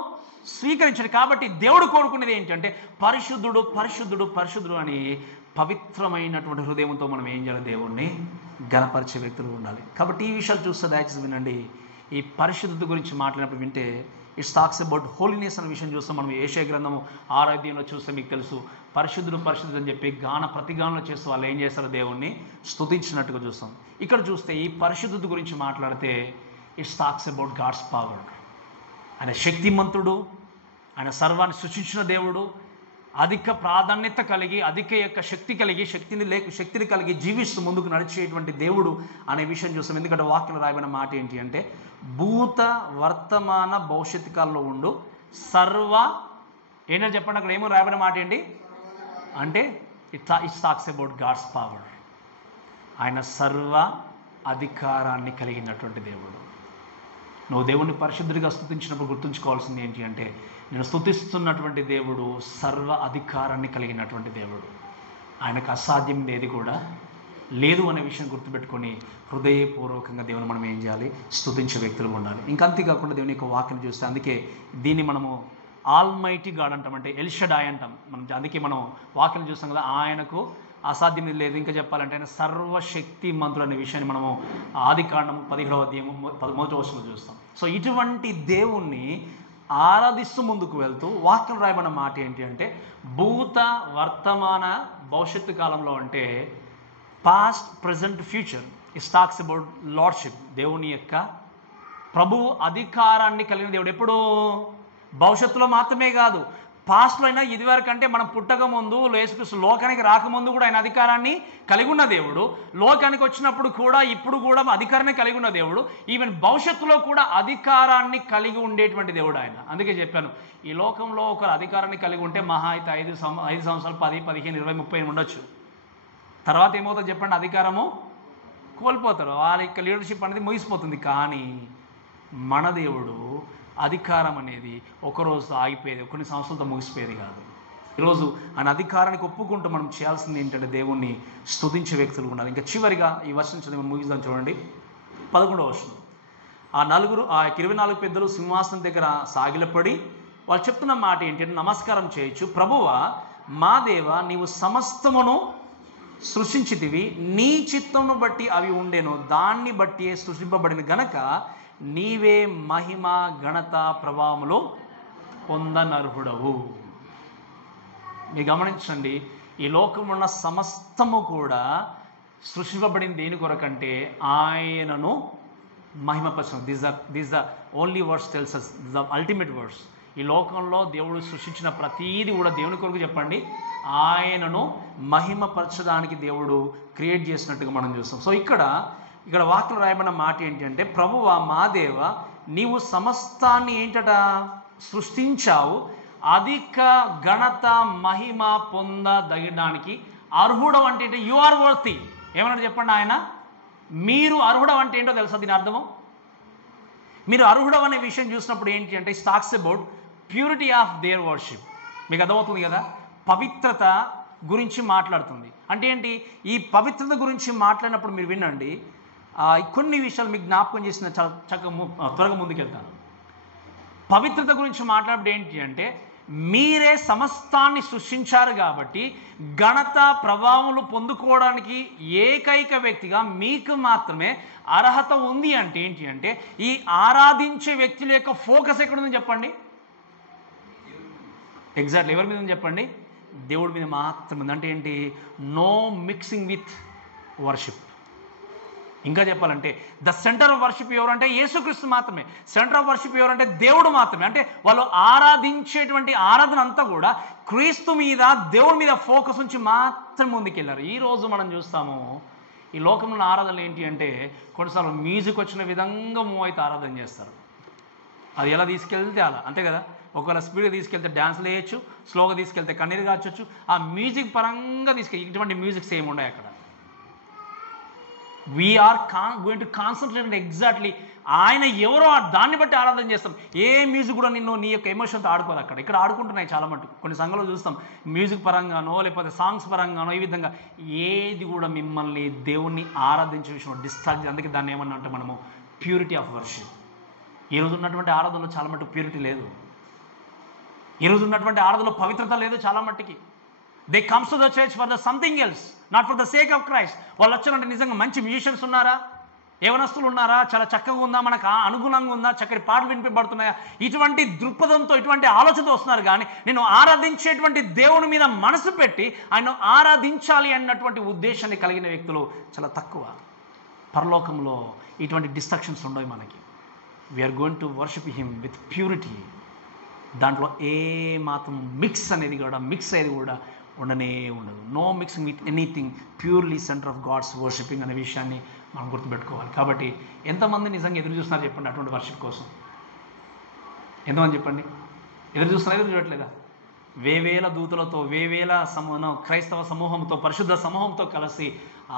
స్వీకరించాడు. కాబట్టి దేవుడు కోరుకునేది ఏంటంటే పరిశుద్ధుడు పరిశుద్ధుడు పరిశుద్ధుడు అని పవిత్రమైనటువంటి హృదయంతో మనం ఏం చేయాలి? దేవుణ్ణి గణపరిచే వ్యక్తులు ఉండాలి. కాబట్టి ఈ విషయాలు చూస్తే దయచేసి వినండి. ఈ పరిశుద్ధత గురించి మాట్లాడినప్పుడు వింటే ఇట్స్ టాక్స్ అబౌట్ హోలీనెస్ అనే విషయం చూస్తాం. మనం యెషయా గ్రంథము 6వ అధ్యాయంలో చూస్తే మీకు తెలుసు, పరిశుద్ధుడు పరిశుద్ధుడు అని చెప్పి ప్రతిగానంలో చేస్తూ వాళ్ళు ఏం చేస్తారో దేవుణ్ణి స్తుతించినట్టుగా చూస్తాం. ఇక్కడ చూస్తే ఈ పరిశుద్ధత గురించి మాట్లాడితే it's talks about God's power. ఆయన శక్తిమంతుడు, ఆయన సర్వాన్ని సృష్టించిన దేవుడు, అధిక ప్రాధాన్యత కలిగి, అధిక యొక్క శక్తి కలిగి, శక్తిని కలిగి జీవిస్తూ ముందుకు నడిచేటువంటి దేవుడు అనే విషయం చూస్తాం. ఎందుకంటే వాక్యంలో రాయబడిన మాట ఏంటి అంటే భూత వర్తమాన భవిష్యత్తు కాలంలో ఉండు సర్వ ఏంటని చెప్పండి. అక్కడ ఏమో రాయబడిన మాట ఏంటి అంటే it's talks about God's power. ఆయన సర్వ అధికారాన్ని కలిగినటువంటి దేవుడు. నువ్వు దేవుణ్ణి పరిశుద్ధుడిగా స్తుతించినప్పుడు గుర్తుంచుకోవాల్సింది ఏంటి అంటే నేను స్తుతిస్తున్నటువంటి దేవుడు సర్వ అధికారాన్ని కలిగినటువంటి దేవుడు. ఆయనకు అసాధ్యం ఏది కూడా లేదు అనే విషయం గుర్తుపెట్టుకొని హృదయపూర్వకంగా దేవుని మనం ఏం చేయాలి? స్తుతించే వ్యక్తులు ఉండాలి. ఇంకా అంతేకాకుండా దేవుని యొక్క వాక్యం చూస్తే, అందుకే దీన్ని మనము ఆల్మైటీ గాడ్ అంటాం, అంటే ఎల్ షడాయ్ అంటాం మనం. అందుకే మనం వాక్యం చూస్తాం కదా, ఆయనకు అసాధ్యం లేదు. ఇంకా చెప్పాలంటే ఆయన సర్వశక్తి మంత్రులు అనే విషయాన్ని మనము ఆదికాండము 17వ అధ్యాయము 1వ వచనంలో చూస్తాం. సో ఇటువంటి దేవుణ్ణి ఆరాధిస్తూ ముందుకు వెళ్తూ వాక్యం రాయబడిన మాట ఏంటి అంటే భూత వర్తమాన భవిష్యత్తు కాలంలో అంటే past present future it talks about lordship. దేవుని యొక్క ప్రభువు అధికారాన్ని కలిగిన దేవుడు. ఎప్పుడు? భవిష్యత్తులో మాత్రమే కాదు, పాస్ట్లో అయినా ఇదివరకు అంటే మనం పుట్టక ముందు, యేసుక్రీస్తు లోకానికి రాకముందు కూడా ఆయన అధికారాన్ని కలిగి ఉన్న దేవుడు. లోకానికి వచ్చినప్పుడు కూడా ఇప్పుడు కూడా అధికారాన్ని కలిగి ఉన్న దేవుడు. ఈవెన్ భవిష్యత్తులో కూడా అధికారాన్ని కలిగి ఉండేటువంటి దేవుడు ఆయన. అందుకే చెప్పాను, ఈ లోకంలో ఒకరు అధికారాన్ని కలిగి ఉంటే మహా అయితే 5 సంవత్సరాలు 10, 15, 20, 30 ఉండొచ్చు. తర్వాత ఏమవుతుందో చెప్పండి, అధికారము కోల్పోతారు. వాళ్ళ యొక్క లీడర్షిప్ అనేది ముగిసిపోతుంది. కానీ మన దేవుడు అధికారం అనేది ఒకరోజు ఆగిపోయేది, కొన్ని సంవత్సరాలతో ముగిసిపోయేది కాదు. ఈరోజు ఆయన అధికారానికి ఒప్పుకుంటూ మనం చేయాల్సింది ఏంటంటే దేవుణ్ణి స్తుతించే వ్యక్తులు ఉండాలి. ఇంకా చివరిగా ఈ వర్షం చదివి ముగిద్దాం. చూడండి 11వ వచనం. ఆ 24 పెద్దలు సింహాసనం దగ్గర సాగిలపడి వాళ్ళు చెప్తున్న మాట ఏంటంటే నమస్కారం చేయొచ్చు. ప్రభువా మా దేవ, నీవు సమస్తమును సృష్టించితివి, నీ చిత్తమును బట్టి అవి ఉండెను, దాన్ని బట్టి సృష్టింపబడిన గనక నీవే మహిమ ఘనత ప్రభావములు పొందనర్హుడవు. మీరు గమనించండి, ఈ లోకంలో ఉన్న సమస్తము కూడా సృష్టింపబడింది దేని కొరకంటే ఆయనను మహిమపరచడం. This the only words tells us, the ultimate words. ఈ లోకంలో దేవుడు సృష్టించిన ప్రతీది కూడా దేవుని కొరకు చెప్పండి ఆయనను మహిమపరచడానికి దేవుడు క్రియేట్ చేసినట్టుగా మనం చూస్తాం. సో ఇక్కడ వాక్యం రాయబడిన మాట ఏంటి అంటే ప్రభువా మా దేవ, నీవు సమస్తాన్ని ఏంటట సృష్టించావు, అధిక ఘనత మహిమ పొందదగడానికి అర్హుడం అంటే ఏంటి? You are worthy. ఏమన్నా చెప్పండి ఆయన. మీరు అర్హుడం అంటే ఏంటో తెలుసా దీని అర్థము? మీరు అర్హుడం అనే విషయం చూసినప్పుడు ఏంటి అంటే it talks about purity of their worship. మీకు అర్థమవుతుంది కదా, పవిత్రత గురించి మాట్లాడుతుంది. అంటే ఏంటి? ఈ పవిత్రత గురించి మాట్లాడినప్పుడు మీరు వినండి, కొన్ని విషయాలు మీకు జ్ఞాపకం చేసిన త్వరగా ముందుకెళ్తాను. పవిత్రత గురించి మాట్లాడే ఏంటి అంటే మీరే సమస్తాన్ని సృష్టించారు కాబట్టి ఘనత ప్రభావములు పొందుకోవడానికి ఏకైక వ్యక్తిగా మీకు మాత్రమే అర్హత ఉంది. అంటే ఏంటి అంటే ఈ ఆరాధించే వ్యక్తుల యొక్క ఫోకస్ ఎక్కడుందని చెప్పండి. ఎగ్జాక్ట్లీ ఎవరి మీద ఉంది చెప్పండి? దేవుడి మీద మాత్రమే ఉంది. అంటే ఏంటి? No mixing with worship. ఇంకా చెప్పాలంటే ద సెంటర్ ఆఫ్ వర్షిప్ ఎవరంటే యేసుక్రీస్తు మాత్రమే. సెంటర్ ఆఫ్ వర్షిప్ ఎవరంటే దేవుడు మాత్రమే. అంటే వాళ్ళు ఆరాధించేటువంటి ఆరాధన అంతా కూడా క్రీస్తు మీద, దేవుడి మీద ఫోకస్ ఉంచి మాత్రం ముందుకెళ్ళారు. ఈరోజు మనం చూస్తాము ఈ లోకంలో ఆరాధనలు ఏంటి అంటే కొన్నిసార్లు మ్యూజిక్ వచ్చిన విధంగా మూవ్ అయితే ఆరాధన చేస్తారు. అది ఎలా తీసుకెళ్తే అలా, అంతే కదా. ఒకవేళ స్పీడ్గా తీసుకెళ్తే డ్యాన్స్లు వేయచ్చు, స్లోగా తీసుకెళ్తే కన్నీరు కాచొచ్చు. ఆ మ్యూజిక్ పరంగా ఇటువంటి మ్యూజిక్స్ ఏమి ఉన్నాయి అక్కడ. We're going to concentrate exactly ఆయన ఎవరో దాన్ని బట్టి ఆరాధన చేస్తాం. ఏ మ్యూజిక్ కూడా నీ యొక్క ఎమోషన్తో ఆడుకోదు. ఇక్కడ ఆడుకుంటున్నాయి చాలా మటుకు. కొన్ని సంఘాలు చూస్తాం మ్యూజిక్ పరంగానో లేకపోతే సాంగ్స్ పరంగానో ఈ విధంగా ఏది కూడా మిమ్మల్ని దేవుణ్ణి ఆరాధించే విషయంలో డిస్ట్రాక్ట్. అందుకే దాన్ని ఏమన్నా అంటే మనము ప్యూరిటీ ఆఫ్ వర్షిప్. ఈరోజు ఉన్నటువంటి ఆరాధనలో చాలా మటుకు ప్యూరిటీ లేదు. ఈరోజు ఉన్నటువంటి ఆరాధనలో పవిత్రత లేదు చాలా మట్టుకి. They comes to the church for the something else, not for the sake of Christ. వాళ్ళు వచ్చారంటే నిజంగా మంచి మ్యూజిషియన్స్ ఉన్నారా, యవనస్తులు ఉన్నారా, చాలా చక్కగా ఉందా, మనకు అనుగుణంగా ఉందా, చక్కటి పాటలు వినిపించబడుతున్నాయా, ఇటువంటి దృక్పథంతో ఇటువంటి ఆలోచనతో వస్తున్నారు. కానీ నేను ఆరాధించేటువంటి దేవుని మీద మనసు పెట్టి ఆయన ఆరాధించాలి అన్నటువంటి ఉద్దేశాన్ని కలిగిన వ్యక్తులు చాలా తక్కువ. పరలోకంలో ఇటువంటి డిస్ట్రాక్షన్స్ ఉండవు మనకి. We're going to worship him with purity. దాంట్లో ఏ మాత్రం మిక్స్ అయ్యేది కూడా ఉండనే ఉండదు. No mixing with anything, purely centre of God's worshipping అనే విషయాన్ని మనం గుర్తుపెట్టుకోవాలి. కాబట్టి ఎంతమంది నిజంగా ఎదురు చూస్తున్నారు చెప్పండి అటువంటి వర్షిప్ కోసం? ఎంతమంది చెప్పండి ఎదురు చూడట్లేదా? వేవేల దూతలతో, వేవేల క్రైస్తవ సమూహంతో, పరిశుద్ధ సమూహంతో కలిసి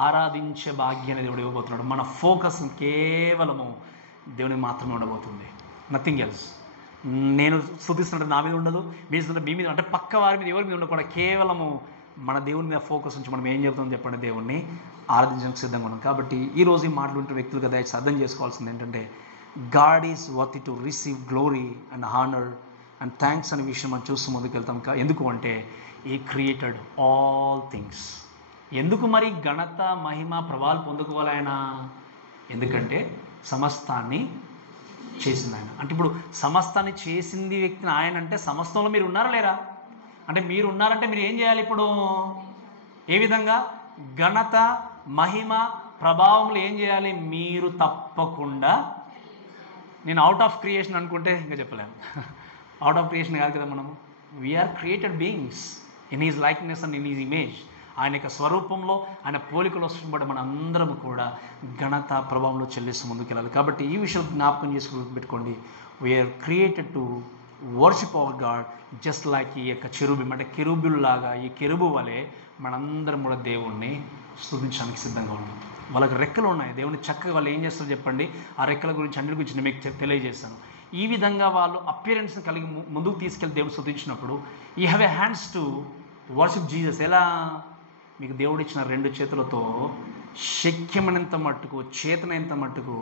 ఆరాధించే భాగ్యాన్ని దేవుడు ఇవ్వబోతున్నాడు. మన ఫోకస్ కేవలము దేవునికి మాత్రమే ఉండబోతుంది, నథింగ్ ఎల్స్. నేను స్తుతిస్తున్నట్టు నా మీద ఉండదు, మీరు మీ మీద అంటే పక్క వారి మీద ఎవరి మీద ఉండకూడదు. కేవలము మన దేవుని మీద ఫోకస్ ఉంచి మనం ఏం చెబుతాం చెప్పండి, దేవుణ్ణి ఆరాధించడానికి సిద్ధంగా ఉన్నాం. కాబట్టి ఈరోజు ఈ మాట్లాడుతున్న వ్యక్తులుగా దయచేసి అర్థం చేసుకోవాల్సింది ఏంటంటే God is worthy to receive glory and honour and thanks అనే విషయం మనం చూస్తూ ముందుకు వెళ్తాం. ఎందుకు అంటే ఈ క్రియేటెడ్ ఆల్ థింగ్స్. ఎందుకు మరి ఘనత, మహిమ, ప్రభావాలు పొందుకోవాలి ఆయన? ఎందుకంటే సమస్తాన్ని చేసింది ఆయన. అంటే ఇప్పుడు సమస్తాన్ని చేసింది వ్యక్తిని ఆయన అంటే సమస్తంలో మీరు ఉన్నారా లేరా? అంటే మీరు ఉన్నారంటే మీరు ఏం చేయాలి ఇప్పుడు? ఏ విధంగా ఘనత, మహిమ, ప్రభావంలో ఏం చేయాలి? మీరు తప్పకుండా, నేను అవుట్ ఆఫ్ క్రియేషన్ అనుకుంటే ఇంకా చెప్పలేము. అవుట్ ఆఫ్ క్రియేషన్ కాదు కదా మనము. We're created beings in his likeness and in his image. ఆయన యొక్క స్వరూపంలో, ఆయన పోలికలో సృష్టించబడి మన అందరం కూడా ఘనత, ప్రభావంలో చెల్లిస్తూ ముందుకెళ్ళాలి. కాబట్టి ఈ విషయం జ్ఞాపకం చేసుకుని పెట్టుకోండి. We're created to worship our God just like ఈ యొక్క కెరూబిం. అంటే కెరూబుల్లాగా, ఈ కెరూబు వలె మనందరం కూడా దేవుణ్ణి స్తుతించడానికి సిద్ధంగా ఉన్నాం. వాళ్ళకి రెక్కలు ఉన్నాయి. దేవుని చక్కగా వాళ్ళు ఏం చేస్తారో చెప్పండి. ఆ రెక్కల గురించి అన్నిటి గురించి నేను మీకు తెలియజేస్తాను. ఈ విధంగా వాళ్ళు అపియరెన్స్ని కలిగి ముందుకు తీసుకెళ్ళి దేవుని స్తుతించినప్పుడు you have a hands to worship Jesus. ఎలా? మీకు దేవుడు ఇచ్చిన 2 చేతులతో శక్యమైనంత మట్టుకు, చేతనైనంత మట్టుకు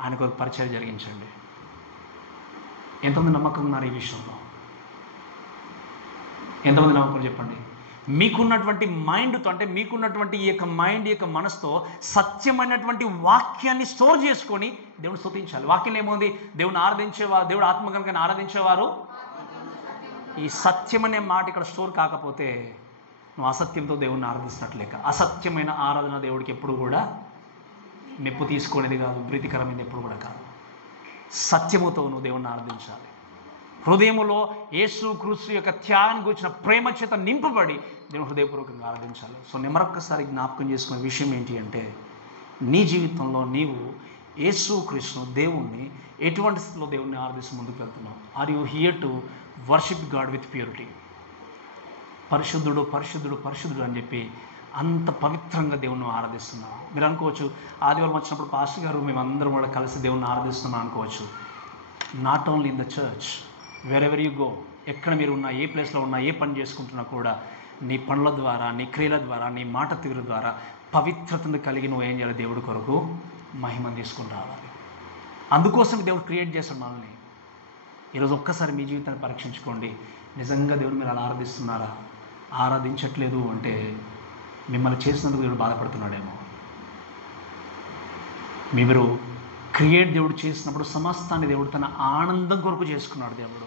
ఆయనకు ఒక పరిచయం జరిగించండి. ఎంతమంది నమ్మకం ఉన్నారు ఈ విషయంలో? ఎంతమంది నమ్మకం చెప్పండి. మీకున్నటువంటి మైండ్తో, అంటే మీకున్నటువంటి ఈ యొక్క మైండ్, ఈ యొక్క మనసుతో సత్యమైనటువంటి వాక్యాన్ని స్టోర్ చేసుకొని దేవుడు స్తుతించాలి. వాక్యం ఏముంది? దేవుని ఆరాధించేవారు, దేవుడు ఆత్మ కనుక ఆరాధించేవారు. ఈ సత్యం అనే మాట ఇక్కడ స్టోర్ కాకపోతే నువ్వు అసత్యంతో దేవుణ్ణి ఆరాధిస్తున్నట్లేక. అసత్యమైన ఆరాధన దేవుడికి ఎప్పుడు కూడా మెప్పు తీసుకునేది కాదు, ప్రీతికరమైనది ఎప్పుడు కూడా కాదు. సత్యముతో నువ్వు దేవుణ్ణి ఆరాధించాలి. హృదయములో యేసు క్రీస్తు యొక్క త్యాగాన్ని గురించిన ప్రేమ చేత నింపబడి దేవుని హృదయపూర్వకంగా ఆరాధించాలి. సో నేను మరొక్కసారి జ్ఞాపకం చేసుకునే విషయం ఏంటి అంటే నీ జీవితంలో నీవు యేసు క్రీస్తును, దేవుణ్ణి ఎటువంటి స్థితిలో దేవుణ్ణి ఆరాధిస్తూ ముందుకు వెళ్తున్నావు? Are you here to worship God with purity? పరిశుద్ధుడు, పరిశుద్ధుడు, పరిశుద్ధుడు అని చెప్పి అంత పవిత్రంగా దేవుణ్ణి ఆరాధిస్తున్నాం. మీరు అనుకోవచ్చు ఆదివారం వచ్చినప్పుడు పాస్టర్ గారు మేమందరం కూడా కలిసి దేవుణ్ణి ఆరాధిస్తున్నాం అనుకోవచ్చు. Not only in the church, wear ever you go, ఎక్కడ మీరు ఉన్నా, ఏ ప్లేస్లో ఉన్నా, ఏ పని చేసుకుంటున్నా కూడా నీ పనుల ద్వారా, నీ క్రియల ద్వారా, నీ మాట తీరు ద్వారా పవిత్రతను కలిగి నువ్వు ఏం చేయాలి? దేవుడి కొరకు మహిమను తీసుకుని రావాలి. అందుకోసం దేవుడు క్రియేట్ చేస్తాడు మనల్ని. ఈరోజు ఒక్కసారి మీ జీవితాన్ని పరీక్షించుకోండి. నిజంగా దేవుడు మీరు అలా ఆరాధిస్తున్నారా? ఆరాధించట్లేదు అంటే మిమ్మల్ని చేసినందుకు దేవుడు బాధపడుతున్నాడేమో. మీరు క్రియేట్ దేవుడు చేసినప్పుడు సమస్తాన్ని దేవుడు తన ఆనందం కొరకు చేసుకున్నాడు. దేవుడు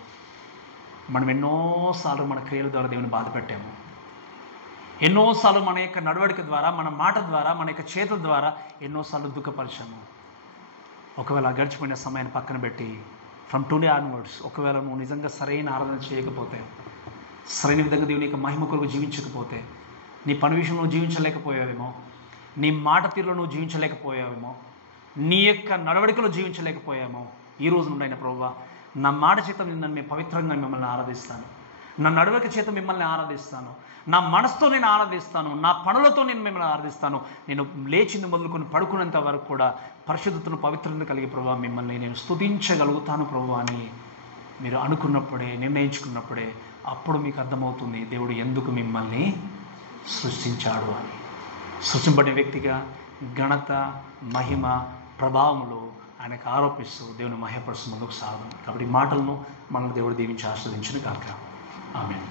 మనం ఎన్నోసార్లు మన క్రియల ద్వారా దేవుని బాధ పెట్టాము. ఎన్నోసార్లు మన యొక్క నడవడిక ద్వారా, మన మాట ద్వారా, మన యొక్క చేతుల ద్వారా ఎన్నోసార్లు దుఃఖపరిచాము. ఒకవేళ గడిచిపోయిన సమయాన్ని పక్కన పెట్టి ఫ్రమ్ టుడే ఆన్వర్డ్స్ ఒకవేళ నువ్వు నిజంగా సరైన ఆరాధన చేయకపోతే, సరైన విధంగా దేవుని యొక్క మహిమ కొరకు జీవించకపోతే, నీ పని విషయంలో జీవించలేకపోయావేమో, నీ మాట తీరులో నువ్వు జీవించలేకపోయావేమో, నీ యొక్క నడవడికలో జీవించలేకపోయామో, ఈ రోజు నుండి అయిన ప్రభువా నా మాట చేత నేను పవిత్రంగా మిమ్మల్ని ఆరాధిస్తాను, నా నడవడిక చేత మిమ్మల్ని ఆరాధిస్తాను, నా మనసుతో నేను ఆరాధిస్తాను, నా పనులతో నేను మిమ్మల్ని ఆరాధిస్తాను. నేను లేచింది మొదలుకొని పడుకునేంత వరకు కూడా పరిశుద్ధతను పవిత్రతను కలిగి ప్రభువా మిమ్మల్ని నేను స్తుతించగలుగుతాను ప్రభువా అని మీరు అనుకున్నప్పుడే, నిర్ణయించుకున్నప్పుడే అప్పుడు మీకు అర్థమవుతుంది దేవుడు ఎందుకు మిమ్మల్ని సృష్టించాడు అని. సృష్టింపబడిన వ్యక్తిగా ఘనత, మహిమ, ప్రభావములు ఆయనకు ఆరోపిస్తూ దేవుని మహిమపరుస్తూ ముందుకు సాగుతాం. కాబట్టి ఈ మాటలను మనల్ని దేవుడు దీవించి ఆస్వాదించును కాక. ఆమేన్.